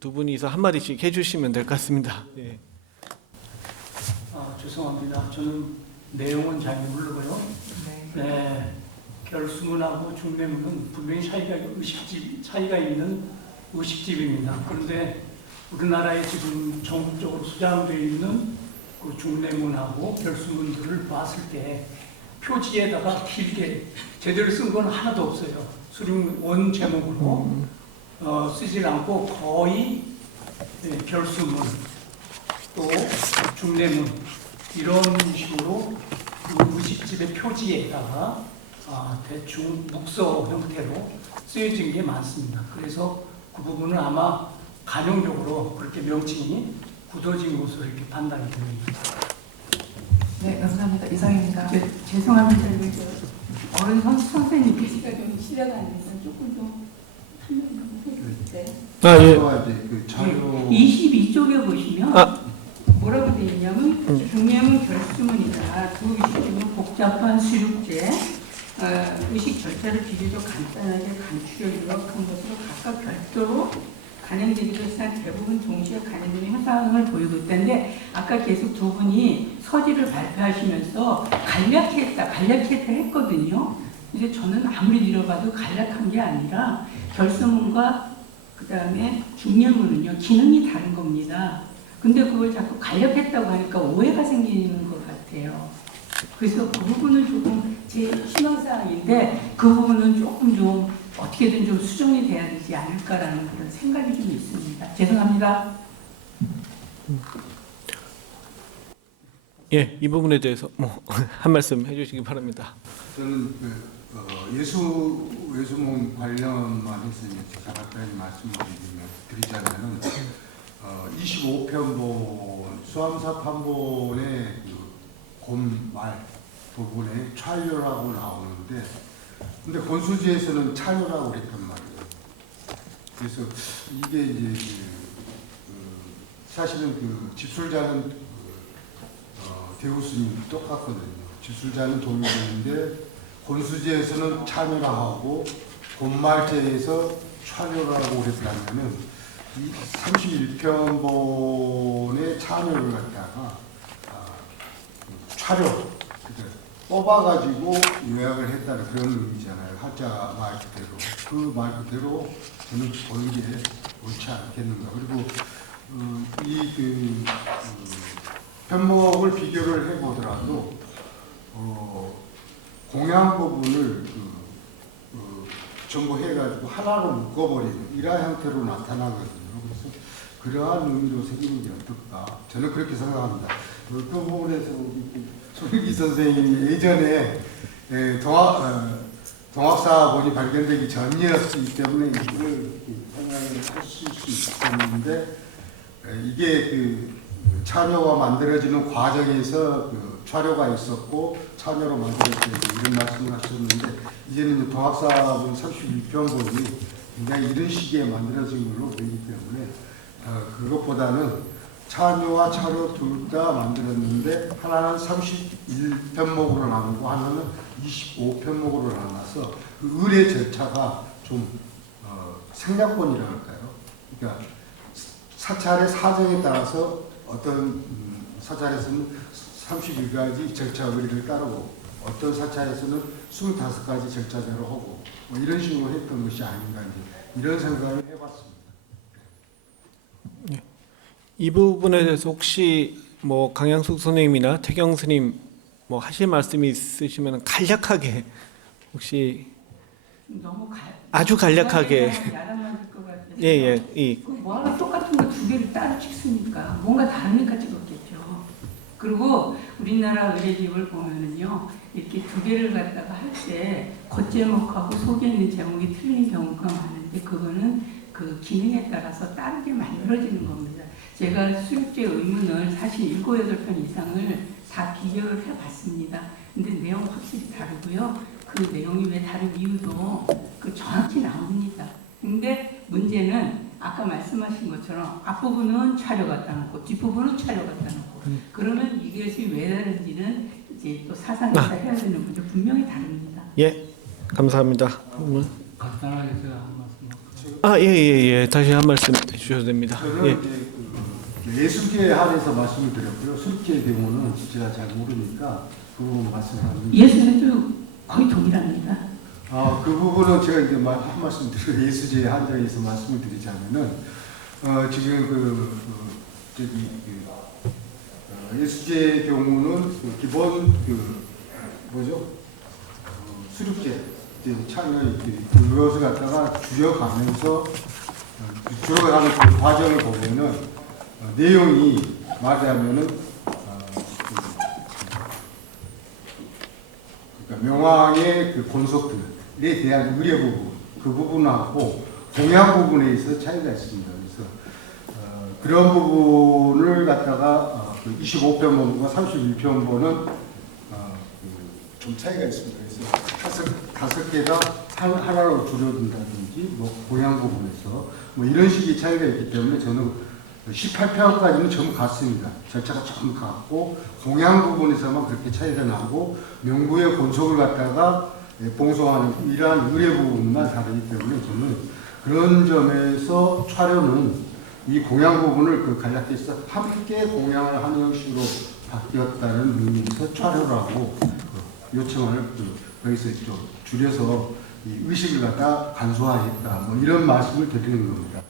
두 분이서 한 마디씩 해주시면 될 것 같습니다. 예. 죄송합니다. 저는 내용은 잘 모르고요. 네, 결수문하고 중례문은 분명히 차이가 있는 의식집입니다. 그런데 우리나라에 지금 전국적으로 수장되어 있는 그 중례문하고 결수문들을 봤을 때 표지에다가 길게 제대로 쓴 건 하나도 없어요. 수령 원 제목으로 쓰질 않고 거의 결수문 또 중례문 이런 식으로 그 의식집의 표지에다가 대충 묵서 형태로 쓰여진 게 많습니다. 그래서 그 부분은 아마 간용적으로 그렇게 명칭이 굳어진 것으로 이렇게 판단이 됩니다. 네, 감사합니다. 이상입니다. 죄송합니다. 어른 선생님께서 좀 시대가 안 돼서 조금 좀 설명 좀 해주세요. 예. 그 차로 22쪽에 보시면 뭐라고 되어 있냐면 중례문 결수문이다. 두 의식집은 복잡한 수육제, 의식 절차를 비교적 간단하게 간추려 요약한 것으로 각각 별도로 간행되기도 했지만 대부분 동시에 간행되는 현상을 보이고 있다는데 아까 계속 두 분이 서지를 발표하시면서 간략했다 했거든요. 근데 저는 아무리 들어봐도 간략한 게 아니라 결수문과 그 다음에 중례문은요 기능이 다른 겁니다. 근데 그걸 자꾸 간략했다고 하니까 오해가 생기는 것 같아요. 그래서 그 부분은 조금 제 신앙사항인데 그 부분은 조금 좀 어떻게든 좀 수정이 돼야 되지 않을까라는 그런 생각이 좀 있습니다. 죄송합니다. 예, 이 부분에 대해서 뭐 한 말씀 해주시기 바랍니다. 저는 예수문 관련만 해서 간단히 말씀을 드리자면은 25편본 수암사 판본의 그 곰말 부분에 찰료라고 나오는데, 근데 권수지에서는 차료라고 그랬단 말이에요. 그래서 이게 이제 사실은 그 집술자는 대우스님 똑같거든요. 집술자는 도민인데 권수지에서는 차료라 하고 곰말제에서 차료라고 그랬다면은 이 31편본의 차료를 갖다가 차료 뽑아가지고 요약을 했다는 그런 의미잖아요. 한자 말 그대로. 그 말 그대로 저는 보는 게 옳지 않겠는가. 그리고 편목을 비교를 해보더라도 공양 부분을 전부 해가지고 하나로 묶어버리는 이러한 형태로 나타나거든요. 그래서 그러한 의미로 새기는 게 어떨까. 저는 그렇게 생각합니다. 그 부분에서 손익기 선생님이 예전에 동학사본이 발견되기 전이었기 때문에 이걸 생각을 하실 수 있었는데, 이게 그 차료가 만들어지는 과정에서 그 차료가 있었고 차료로 만들어지는 이런 말씀을 하셨는데, 이제는 동학사본 31편본이 굉장히 이런 시기에 만들어진 걸로 보이기 때문에 그것보다는 차료와 차료 둘 다 만들었는데 하나는 31편목으로 나누고 하나는 25편목으로 나눠서 그 의례 절차가 좀 생략본이라 할까요? 그러니까 사찰의 사정에 따라서 어떤 사찰에서는 31가지 절차 의례를 따르고 어떤 사찰에서는 25가지 절차대로 하고 뭐 이런 식으로 했던 것이 아닌가 이런 생각을 해봤습니다. 이 부분에 대해서 혹시 뭐 강양숙 선생님이나 태경 스님 뭐 하실 말씀이 있으시면 간략하게 혹시 너무 아주 간략하게 예예 이 뭐하러 똑같은 거 두 개를 따로 찍습니까? 뭔가 다르니까 찍었겠죠. 그리고 우리나라 의례집을 보면은요 이렇게 두 개를 갖다가 할 때 겉제목하고 속에 있는 제목이 틀린 경우가 많은데 그거는 그 기능에 따라서 다르게 만들어지는 겁니다. 제가 수육제 의문을 사실 7, 8편 이상을 다 비교를 해봤습니다. 근데 내용 확실히 다르고요. 그 내용이 왜 다른 이유도 그 정확히 나옵니다. 근데 문제는 아까 말씀하신 것처럼 앞부분은 차려 갖다 놓고 뒷부분은 차려 갖다 놓고 그러면 이것이 왜 다른지는 이제 또 사상에서 해야 되는 문제 분명히 다릅니다. 예, 감사합니다. 간단하게 제가 한 말씀. 예. 다시 한 말씀 해주셔도 됩니다. 저는 예. 이제 그 예술계에 한해서 말씀을 드렸고요. 술계의 경우는 제가 잘 모르니까 그 부분 말씀하는. 예술에도 거의 동일합니다. 그 부분은 제가 이제 한 말씀 드리고 예술제에 한정해서 말씀을 드리자면은 지금 예술제의 경우는 그 기본 수립제 참여 그것을 갖다가 줄여가면서 줄여가는 그 과정을 보면은 내용이 말하자면은 그러니까 명왕의 그 권속들에 대한 의례 부분 그 부분하고 동양 부분에 있어 차이가 있습니다. 그래서 그런 부분을 갖다가 25편본과 31편본은 좀 차이가 있습니다. 그래서 다섯 개가 하나로 줄여든다든지 뭐 동양 부분에서 뭐 이런 식의 차이가 있기 때문에 저는 18편까지는 전부 같습니다. 절차가 전부 같고 동양 부분에서만 그렇게 차이가 나고 명부의 권속을 갖다가 봉송하는 이러한 의례 부분만 다르기 때문에 저는 그런 점에서 촬영은 이 공양 부분을 그 간략해서 함께 공양을 하는 형식으로 바뀌었다는 의미에서 촬영을 하고 요청을 여기서 좀 줄여서 이 의식을 갖다 간소화했다 뭐 이런 말씀을 드리는 겁니다.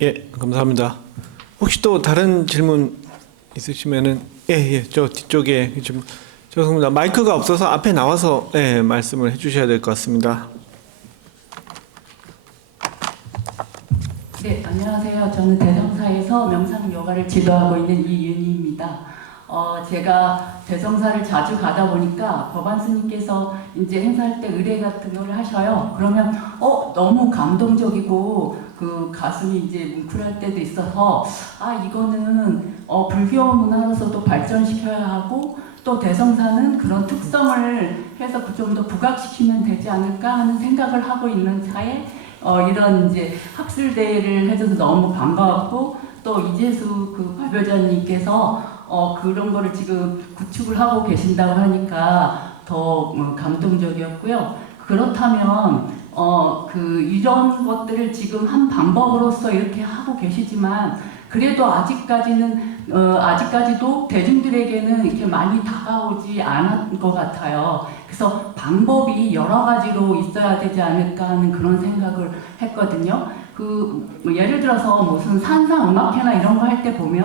예, 감사합니다. 혹시 또 다른 질문 있으시면은 저 뒤쪽에 좀 죄송합니다. 마이크가 없어서 앞에 나와서 말씀을 해주셔야 될 것 같습니다. 네, 안녕하세요. 저는 대성사에서 명상 요가를 지도하고 있는 이윤희입니다. 제가 대성사를 자주 가다 보니까 법안 스님께서 이제 행사할 때 의례 같은 걸 하셔요. 그러면 너무 감동적이고 그 가슴이 이제 뭉클할 때도 있어서 이거는 불교 문화로서도 발전시켜야 하고 또 대성사는 그런 특성을 해서 좀 더 부각시키면 되지 않을까 하는 생각을 하고 있는 차에 이런 이제 학술대회를 해줘서 너무 반가웠고 또 이재수 그 발표자님께서 그런 거를 지금 구축을 하고 계신다고 하니까 더 감동적이었고요. 그렇다면 이런 것들을 지금 한 방법으로서 이렇게 하고 계시지만 그래도 아직까지도 대중들에게는 이렇게 많이 다가오지 않은 것 같아요. 그래서 방법이 여러 가지로 있어야 되지 않을까 하는 그런 생각을 했거든요. 예를 들어서 무슨 산상음악회나 이런 거 할 때 보면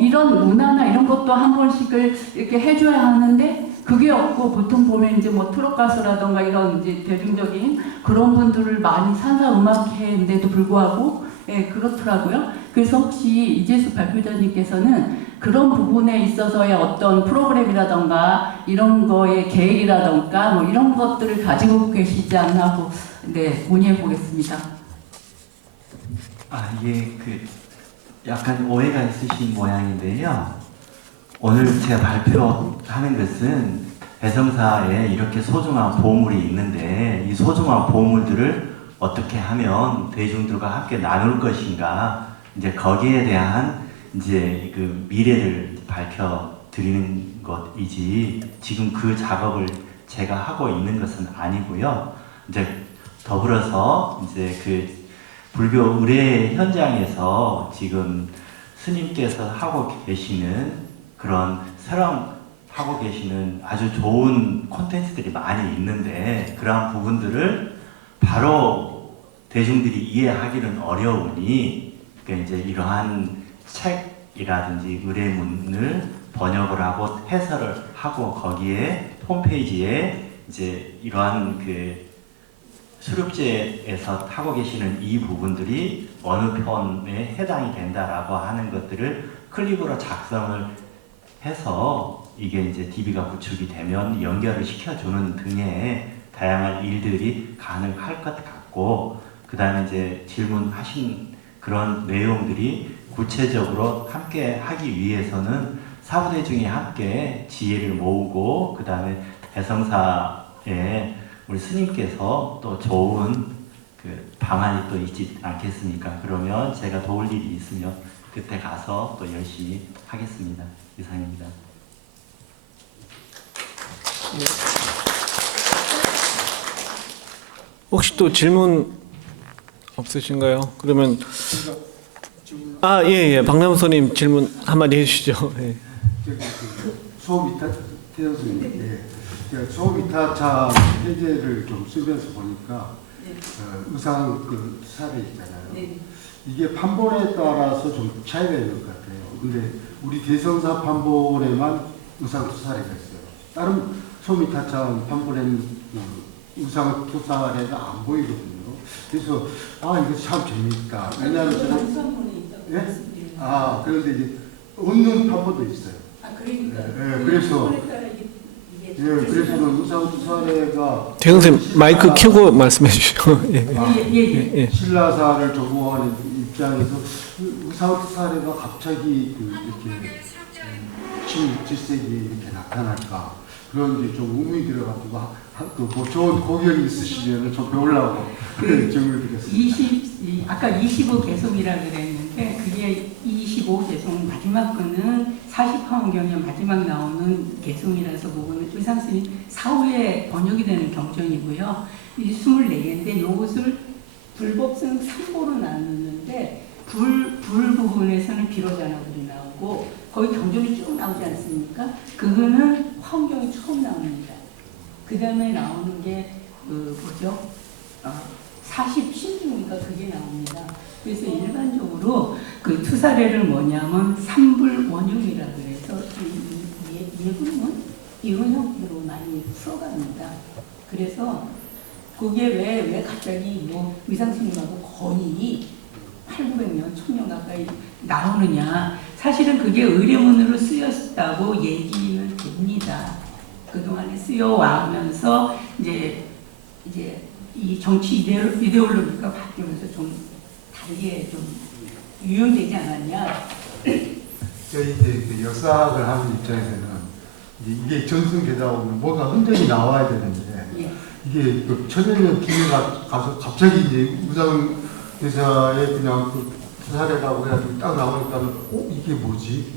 이런 문화나 이런 것도 한 번씩을 이렇게 해줘야 하는데 그게 없고 보통 보면 이제 뭐 트롯 가수라던가 이런 이제 대중적인 그런 분들을 많이 산상음악회인데도 불구하고 그렇더라고요. 그래서 혹시 이재수 발표자님께서는 그런 부분에 있어서의 어떤 프로그램이라던가 이런 거의 계획이라던가 뭐 이런 것들을 가지고 계시지 않나 하고 문의해 보겠습니다. 약간 오해가 있으신 모양인데요. 오늘 제가 발표하는 것은 대성사에 이렇게 소중한 보물이 있는데 이 소중한 보물들을 어떻게 하면 대중들과 함께 나눌 것인가 이제 거기에 대한 이제 그 미래를 밝혀 드리는 것이지 지금 그 작업을 제가 하고 있는 것은 아니고요. 이제 더불어서 이제 그 불교 의례 현장에서 지금 스님께서 하고 계시는 그런 하고 계시는 아주 좋은 콘텐츠들이 많이 있는데 그러한 부분들을 바로 대중들이 이해하기는 어려우니 그러니까 이제 이러한 책이라든지 의례문을 번역을 하고 해설을 하고 거기에 홈페이지에 이제 이러한 그 수렵제에서 하고 계시는 이 부분들이 어느 편에 해당이 된다라고 하는 것들을 클립으로 작성을 해서 이게 이제 DB가 구축이 되면 연결을 시켜주는 등의 다양한 일들이 가능할 것 같고 그 다음에 이제 질문하신 그런 내용들이 구체적으로 함께 하기 위해서는 사부대중이 함께 지혜를 모으고 그 다음에 대성사 우리 스님께서 또 좋은 그 방안이 또 있지 않겠습니까? 그러면 제가 도울 일이 있으면 그때 가서 또 열심히 하겠습니다. 이상입니다. 혹시 또 질문 없으신가요? 그러면 예, 박남선님 질문 한마디 해주시죠. 예. 소음이타 소음이타차 해제를 좀 쓰면서 보니까 의상 그 투사례 있잖아요. 이게 판본에 따라서 좀 차이가 있는 것 같아요. 근데 우리 대성사 판본에만 의상 투사례가 있어요. 다른 소음이타차 판본에는 의상 투사례가 안 보이거든요. 그래서 이거 참 재밌다. 왜냐하면 그런데 이제 없는 판본도 있어요. 그러니까. 그래서 그래서 의상 투사례가 대선생님 마이크 켜고 말씀해 주시죠. 예. 신라사를 전공하는 입장에서 의상 투사례가 갑자기 이렇게 17세기에 이렇게 나타날까 그런 게 좀 의문이 들어가지고 뭐 좋은 고견이 있으시면 좀 배우려고 질문을 드렸습니다. 아까 25 개송이라 그랬는데 그게 25 개송 마지막 거는 40화원경에 마지막 나오는 개송이라서 그거는 의상스님 사후에 번역이 되는 경전이고요. 이 24개인데 이것을 불법성 3보로 나누는데 불 부분에서는 비로자나불이 나오고 거기 경전이 쭉 나오지 않습니까? 그거는 화원경이 처음 나옵니다. 그 다음에 나오는 게 뭐죠? 40신중이니까 그게 나옵니다. 그래서 일반적으로 그 투사례를 뭐냐면 삼불 원흉이라 그래서 예불문 이런 형태로 많이 풀어갑니다. 그래서 그게 왜 갑자기 뭐 의상스님하고 건이 800년, 1000년 가까이 나오느냐. 사실은 그게 의례문으로 쓰였다고 얘기는 됩니다. 그동안에 쓰여와면서 이제 이 정치 이데올로기가 바뀌면서 좀 다르게 좀 유용되지 않았냐. 저희 이제 그 역사학을 하는 입장에서는 이게 전승되다 보면 뭐가 흔적이 나와야 되는데 이게 그 천여년 뒤에 가서 갑자기 이제 우상 대사에 그냥 그 사례라고 해가지고 딱 나오니까는 이게 뭐지?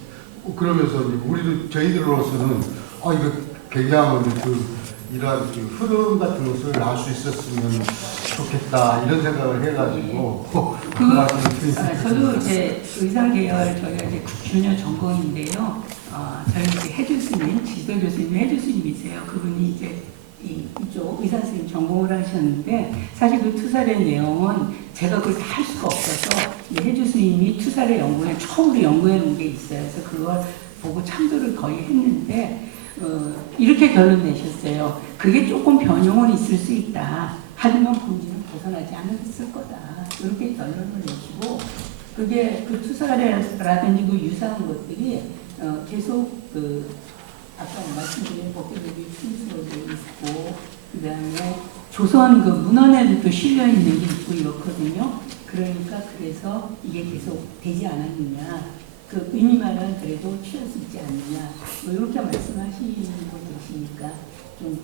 그러면서 이제 저희들로서는 이거 굉장한 이러한 흐름 같은 것을 알 수 있었으면 좋겠다 이런 생각을 해가지고 저도 이제 의상 계열 저희가 이제 국균열 전공인데요. 저희 이제 해주스님 지도 교수님 해주스님이세요. 그분이 이제 이쪽 의사 선생님 전공을 하셨는데 사실 그 투사례 내용은 제가 그걸 다 할 수가 없어서 해주스님이 투사례 연구에 처음으로 연구해 놓은 게 있어요. 그래서 그걸 보고 참조를 거의 했는데. 이렇게 결론 내셨어요. 그게 조금 변형은 있을 수 있다. 하지만 본질은 벗어나지 않았을 거다. 이렇게 결론을 내시고 그게 그 투사례라든지 그 유사한 것들이 계속 아까 말씀드린 법계대비 순수로도 있고 그다음에 조선 그 문헌에도 또 실려 있는 게 있고 이렇거든요. 그러니까 그래서 이게 계속 되지 않았느냐. 그 의미만은 그래도 취할 수 있지 않느냐 뭐 이렇게 말씀하시는 분 계시니까 좀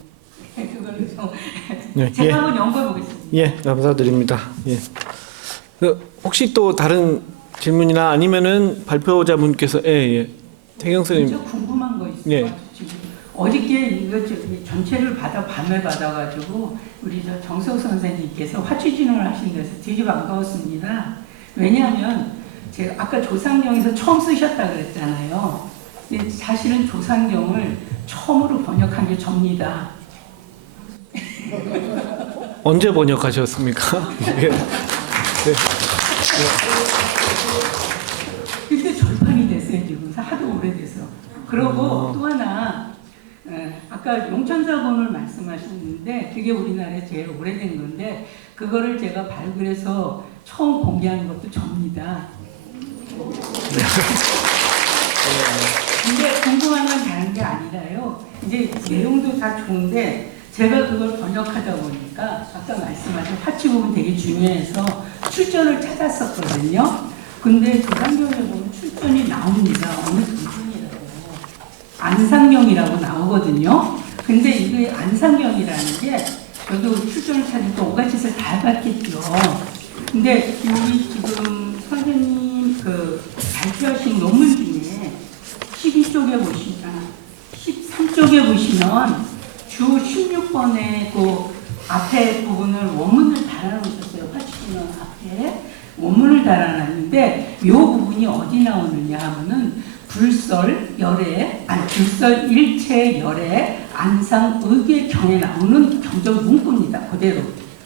그걸로 좀 제가 한번 연구해 보겠습니다. 예, 감사드립니다. 예. 혹시 또 다른 질문이나 아니면은 발표자분께서 태경 선생님 저 궁금한 거 있어요. 어저께 이거 전체를 밤에 받아가지고 우리 정석 선생님께서 화취진을 하신 데서 되게 반가웠습니다. 왜냐하면 제가 아까 조상경에서 처음 쓰셨다 그랬잖아요. 근데 사실은 조상경을 처음으로 번역한 게 접니다. 언제 번역하셨습니까? 근데 절판이 됐어요 지금 하도 오래돼서. 그리고 또 하나 아까 용천사본을 말씀하셨는데 그게 우리나라에 제일 오래된 건데 그거를 제가 발굴해서 처음 공개한 것도 접니다. 근데 궁금한 건 다른 게 아니라요. 이제 내용도 다 좋은데 제가 그걸 번역하다 보니까 아까 말씀하신 화치 부분 되게 중요해서 출전을 찾았었거든요. 근데 조상경에 보면 출전이 나옵니다. 어느 부분이라고 안상경이라고 나오거든요. 근데 이게 안상경이라는 게 저도 출전을 찾을 때 온갖 짓을 다 해봤겠죠. 근데 여기 지금 선생님 그 발표하신 논문 중에 12쪽에 보시면 13쪽에 보시면 주 16번에 그 앞에 부분을 원문을 달아놓으셨어요. 화치기는 앞에 원문을 달아놨는데 이 부분이 어디 나오느냐 하면은 불설 열애, 불설 일체 열애 안상 의계 경에 나오는 경적 문구입니다. 그대로.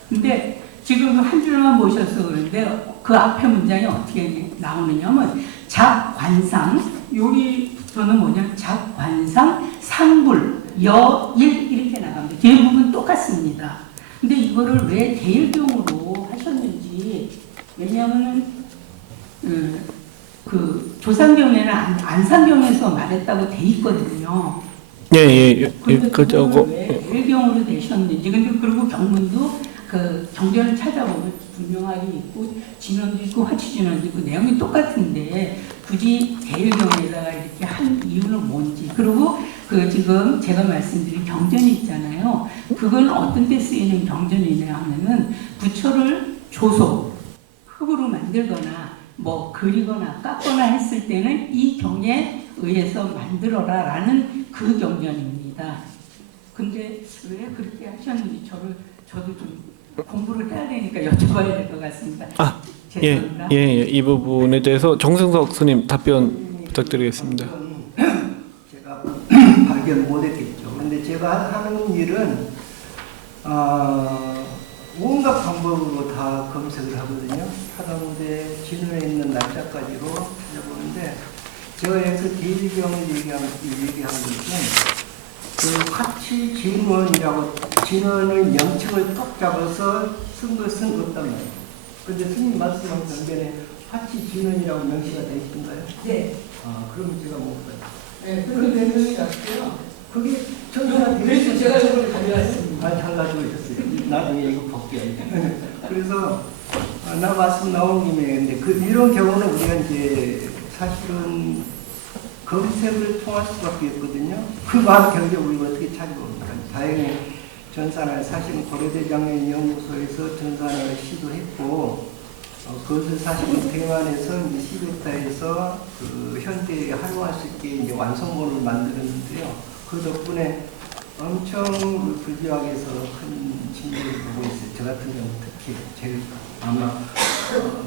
근데 지금 한 줄만 보셔서 그런데 그 앞에 문장이 어떻게 나오느냐면 작관상 여기서는 뭐냐 작관상 상불 여일 이렇게 나갑니다. 뒤에 부분 똑같습니다. 근데 이거를 왜 대일경으로 하셨는지 왜냐하면 그 조상경에는 안상경에서 말했다고 돼 있거든요. 예. 근데 그거를 왜 대일경으로 되셨는지 근데 그리고 경문도 그 경전을 찾아보면 분명하게 있고 진원도 있고 화치진원도 있고 내용이 똑같은데 굳이 대일경에다가 이렇게 한 이유는 뭔지 그리고 그 지금 제가 말씀드린 경전이 있잖아요. 그건 어떤 때 쓰이는 경전이냐 하면은 부처를 조소 흙으로 만들거나 뭐 그리거나 깎거나 했을 때는 이 경에 의해서 만들어라 라는 그 경전입니다. 근데 왜 그렇게 하셨는지 저도 좀 공부를 해야 되니까 여쭤봐야 될 것 같습니다. 죄송합니다. 이 부분에 대해서 정승석 스님 답변 부탁드리겠습니다. 제가 발견 못했겠죠. 그런데 제가 하는 일은 온갖 방법으로 다 검색을 하거든요. 하다못해 진원에 있는 날짜까지로 찾아보는데 제가 여기서 대일경을 얘기한 것은 그 화치 진원이라고 진원의 명칭을 똑 잡아서 쓴 것은 없단 말이에요. 그런데 스님 말씀한 전변에 화치 진원이라고 명시가 되어 있던가요? 네. 그럼 제가 못 봐요. 네, 그렇게 명명이 났고요. 그게 전사가 그래서 제가 이걸 가져왔습니다. 잘 가지고 있었어요. 나중에 이거 볼게요. 그래서 나 말씀 나온 김에 근데 이런 경우는 우리가 이제 사실은 검색을 통할 수밖에 없거든요. 그 많은 경제 우리가 어떻게 찾아봅니까? 다행히 전산을 사실은 고려대장년 연구소에서 전산을 시도했고 그것을 사실은 대만에서 이제 시베타에서 그 현대에 활용할 수 있게 이제 완성본을 만들었는데요. 그 덕분에 엄청 불교학에서 큰 진보를 보고 있어요. 저 같은 경우 특히 제일 아마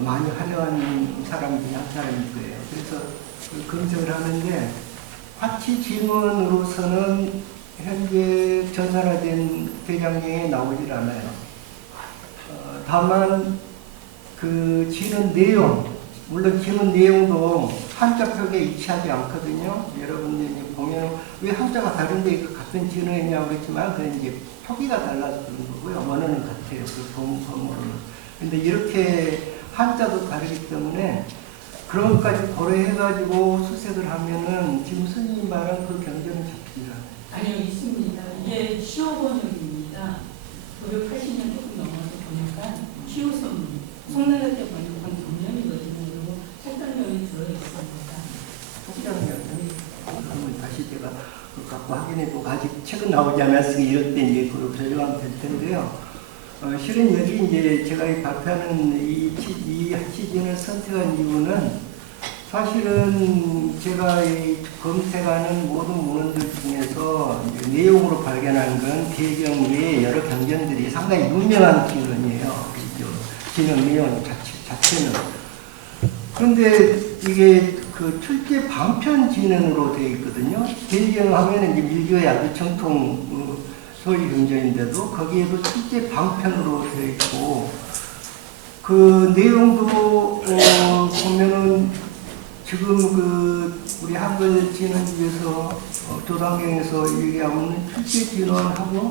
많이 활용하는 사람 중에 한 사람일 거예요. 그래서 검색을 하는데 화치 진원으로서는 현재 전산화된 대장경에 나오질 않아요. 다만 그 진원 내용, 물론 진원 내용도 한자표기에 일치하지 않거든요. 여러분들이 보면 왜 한자가 다른데 같은 진원이냐고 그랬지만 그건 이제 표기가 달라서 그런 거고요. 원어는 같아요. 그 범어는. 근데 이렇게 한자도 다르기 때문에 그런 것까지 고려해가지고 수색을 하면은 지금 스님이 말한 그 경전은 잡히지 않아요. 아니요, 있습니다. 이게 시호 번역입니다. 980년 조금 넘어서 보니까 시호선 송나라 때 번역한 경전이거든요. 그리고 책단령이 들어있습니다. 한번 다시 제가 갖고 확인해보고 아직 책은 나오지 않았으니 이럴 때 이제 그걸 변경하면 될 텐데요. 실은 여기 이제 제가 발표하는 이 시즌을 선택한 이유는 사실은 제가 검색하는 모든 문헌들 중에서 내용으로 발견한 건 대경 외에 여러 경전들이 상당히 유명한 진원이에요. 진원 내용 자체는. 그런데 이게 그 출제 방편 진원으로 되어 있거든요. 대경 하면 이제 밀교의 아주 정통 소위 경전인데도 거기에도 실제 방편으로 되어 있고 그 내용도 보면은 지금 그 우리 한글 진원집에서 조상경에서 얘기하면 출제 진원하고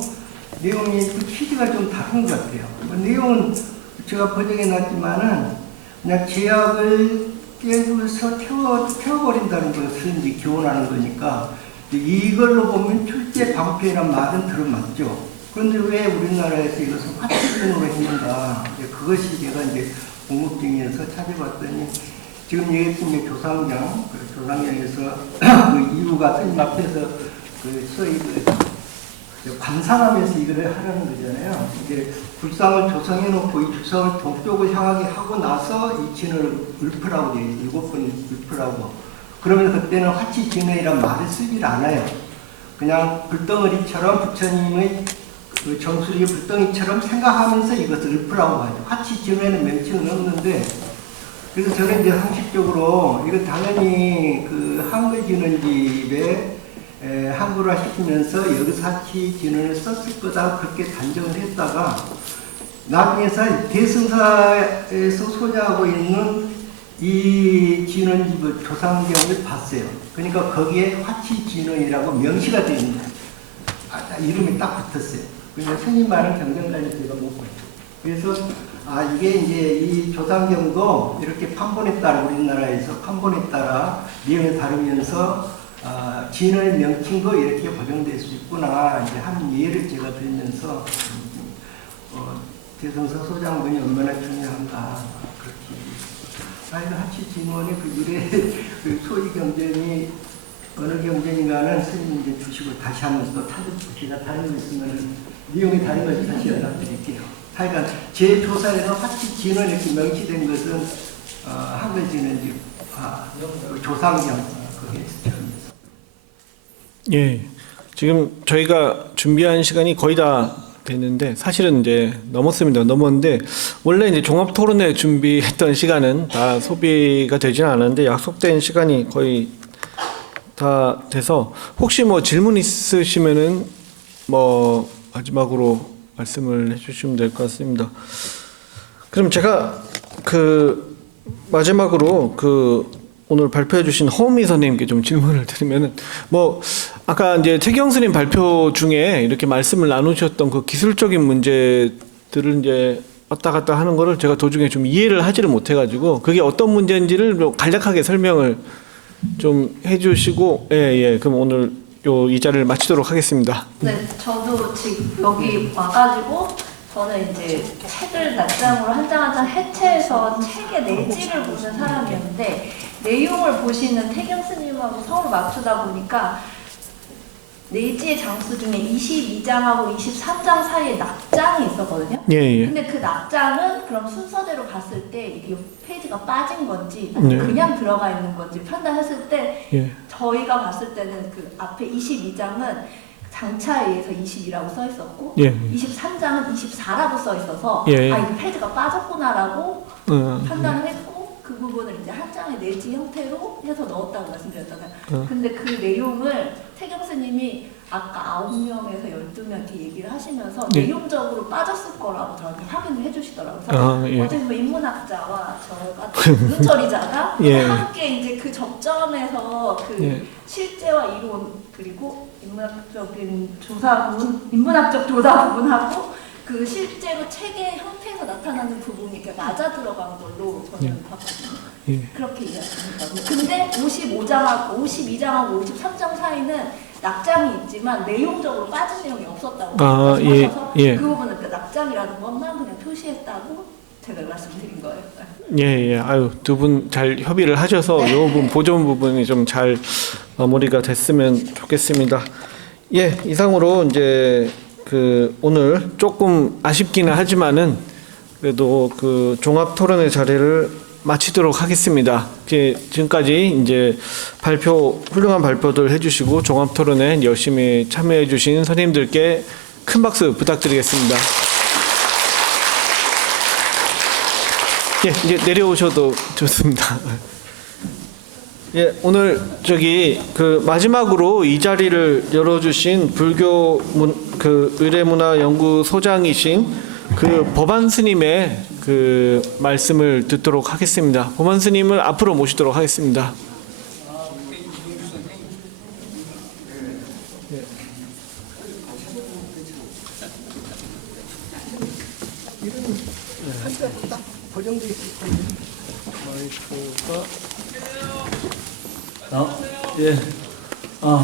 내용이 그 취지가 좀 다른 것 같아요. 내용은 제가 번역해 놨지만은 그냥 제약을 깨서 태워버린다는 것을 이제 교훈하는 거니까 이걸로 보면 출제 방편이란 말은 들어맞죠. 그런데 왜 우리나라에서 이것을 화치진으로 했는가? 그것이 제가 이제 궁금증에서 찾아봤더니 지금 얘기했던 조상경, 조상경에서 그 이유가 스님 앞에서 그 소위 관상하면서 이거를 하라는 거잖아요. 이게 불상을 조성해 놓고 이 불상을 동쪽을 향하게 하고 나서 이 진을 읊으라고 돼요. 7번 읊으라고. 그러면 그때는 화치진의란 말을 쓰질 않아요. 그냥 불덩어리처럼 부처님의 그 정수리 불덩이처럼 생각하면서 이것을 읊으라고 하죠. 화치진의는 명칭은 없는데, 그래서 저는 이제 상식적으로 이거 당연히 그 한글 진원집에 한글화 시키면서 여기서 화치진원을 썼을 거다 그렇게 단정을 했다가 나중에서 대승사에서 소개하고 있는 이 진원집의 조상경을 봤어요. 그러니까 거기에 화치진원이라고 명시가 되어 있는 거예요. 이름이 딱 붙었어요. 그러니까 스님 말은 경전까지 제가 못 봤죠. 그래서 이게 이제 이 조상경도 이렇게 판본에 따라 우리나라에서 판본에 따라 내용을 다루면서 진의 명칭도 이렇게 보존될 수 있구나 이제 한 예를 제가 들면서 대성사 소장문이 얼마나 중요한가 그렇게 하치진원의 그 유래 그 소위 경전이 어느 경전인가는 스님 이제 주시고 다시 한번 또 제가 다른 거 있으면 내용이 다른 걸 다시 연락드릴게요. 하여간 제 조사에서 화치진원 이렇게 명시된 것은 한글 진원집 조상경 그게 처음이었습니다. 예, 지금 저희가 준비한 시간이 거의 다 됐는데 사실은 이제 넘었는데 원래 이제 종합 토론회 준비했던 시간은 다 소비가 되지는 않았는데 약속된 시간이 거의 다 돼서 혹시 뭐 질문 있으시면은 뭐 마지막으로 말씀을 해주시면 될 것 같습니다. 그럼 제가 그 마지막으로 오늘 발표해 주신 허미 선생님께 좀 질문을 드리면은 뭐 아까 이제 태경 스님 발표 중에 이렇게 말씀을 나누셨던 그 기술적인 문제들을 이제 왔다 갔다 하는 거를 제가 도중에 좀 이해를 하지를 못해 가지고 그게 어떤 문제인지를 간략하게 설명을 좀 해주시고 그럼 오늘 이 자리를 마치도록 하겠습니다. 네, 저도 지금 여기 와가지고 저는 이제 책을 낱장으로 한 장 한 장 해체해서 책의 내지를 보는 사람이었는데 내용을 보시는 태경 스님하고 서로 맞추다 보니까 내지의 장수 중에 22장하고 23장 사이에 납장이 있었거든요. 근데 그 납장은 그럼 순서대로 봤을 때 이게 페이지가 빠진 건지 아니면 그냥 들어가 있는 건지 판단했을 때 저희가 봤을 때는 그 앞에 22장은 장차에 의해서 20이라고 써 있었고 23장은 24라고 써 있어서 이거 페이지가 빠졌구나라고 판단을 했고 그 부분을 이제 한 장의 내지 형태로 해서 넣었다고 말씀드렸잖아요. 근데 그 내용을 태경 스님이 아까 9명에서 12명 이렇게 얘기를 하시면서 내용적으로 빠졌을 거라고 저한테 확인을 해주시더라고요. 어쨌든 뭐 인문학자와 저 같은 문철이자가 함께 이제 그 접점에서 그 실제와 이론 그리고 인문학적 조사 부분하고 그 실제로 책의 형태에서 나타나는 부분이 이렇게 맞아 들어간 걸로 저는 봤거든요. 그렇게 이해했습니다. 근데 55장하고 52장하고 53장 사이는 납장이 있지만 내용적으로 빠진 내용이 없었다고 하셔서 그 부분은 그 납장이라는 것만 그냥 표시했다고 제가 말씀드린 거예요. 아유, 두 분 잘 협의를 하셔서 이 부분 보존 부분이 좀 잘 마무리가 됐으면 좋겠습니다. 이상으로 이제 오늘 조금 아쉽기는 하지만은 그래도 그 종합 토론의 자리를 마치도록 하겠습니다. 지금까지 이제 훌륭한 발표들 해주시고 종합 토론에 열심히 참여해주신 선생님들께 큰 박수 부탁드리겠습니다. 이제 내려오셔도 좋습니다. 오늘 마지막으로 이 자리를 열어주신 불교 의례문화연구소장이신 법안 스님의 말씀을 듣도록 하겠습니다. 법안 스님을 앞으로 모시도록 하겠습니다.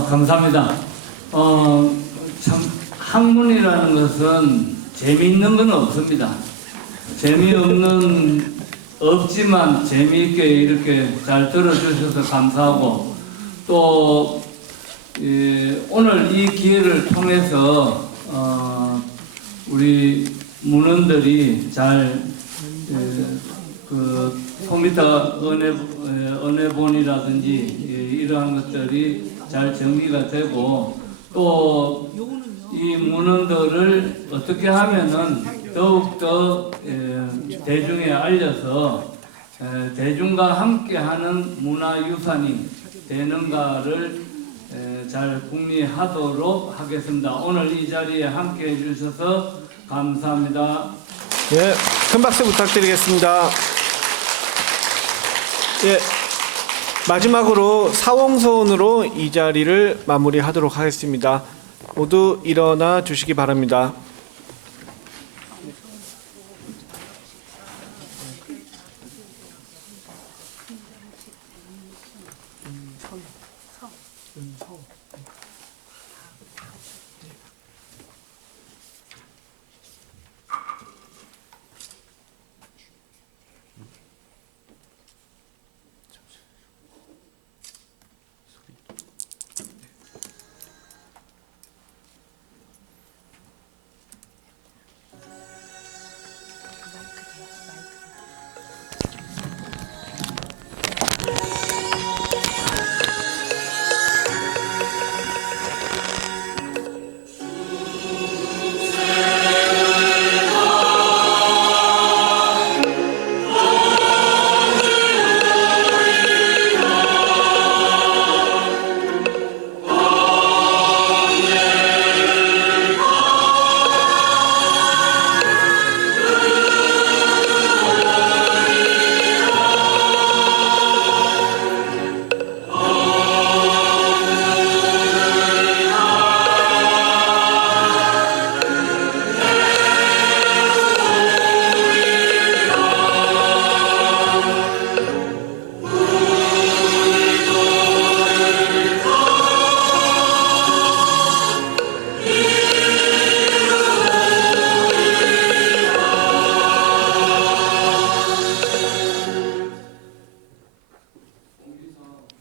감사합니다. 참 학문이라는 것은 재미있는 건 없습니다. 없지만 재미있게 이렇게 잘 들어주셔서 감사하고 또 오늘 이 기회를 통해서 우리 문헌들이 잘 그 소미타 은혜본이라든지 이러한 것들이 잘 정리가 되고 또 이 문헌들을 어떻게 하면은 더욱더 대중에 알려서 대중과 함께하는 문화유산이 되는가를 잘 궁리하도록 하겠습니다. 오늘 이 자리에 함께해 주셔서 감사합니다. 예, 큰 박수 부탁드리겠습니다. 예, 마지막으로 사원소원으로 이 자리를 마무리하도록 하겠습니다. 모두 일어나 주시기 바랍니다.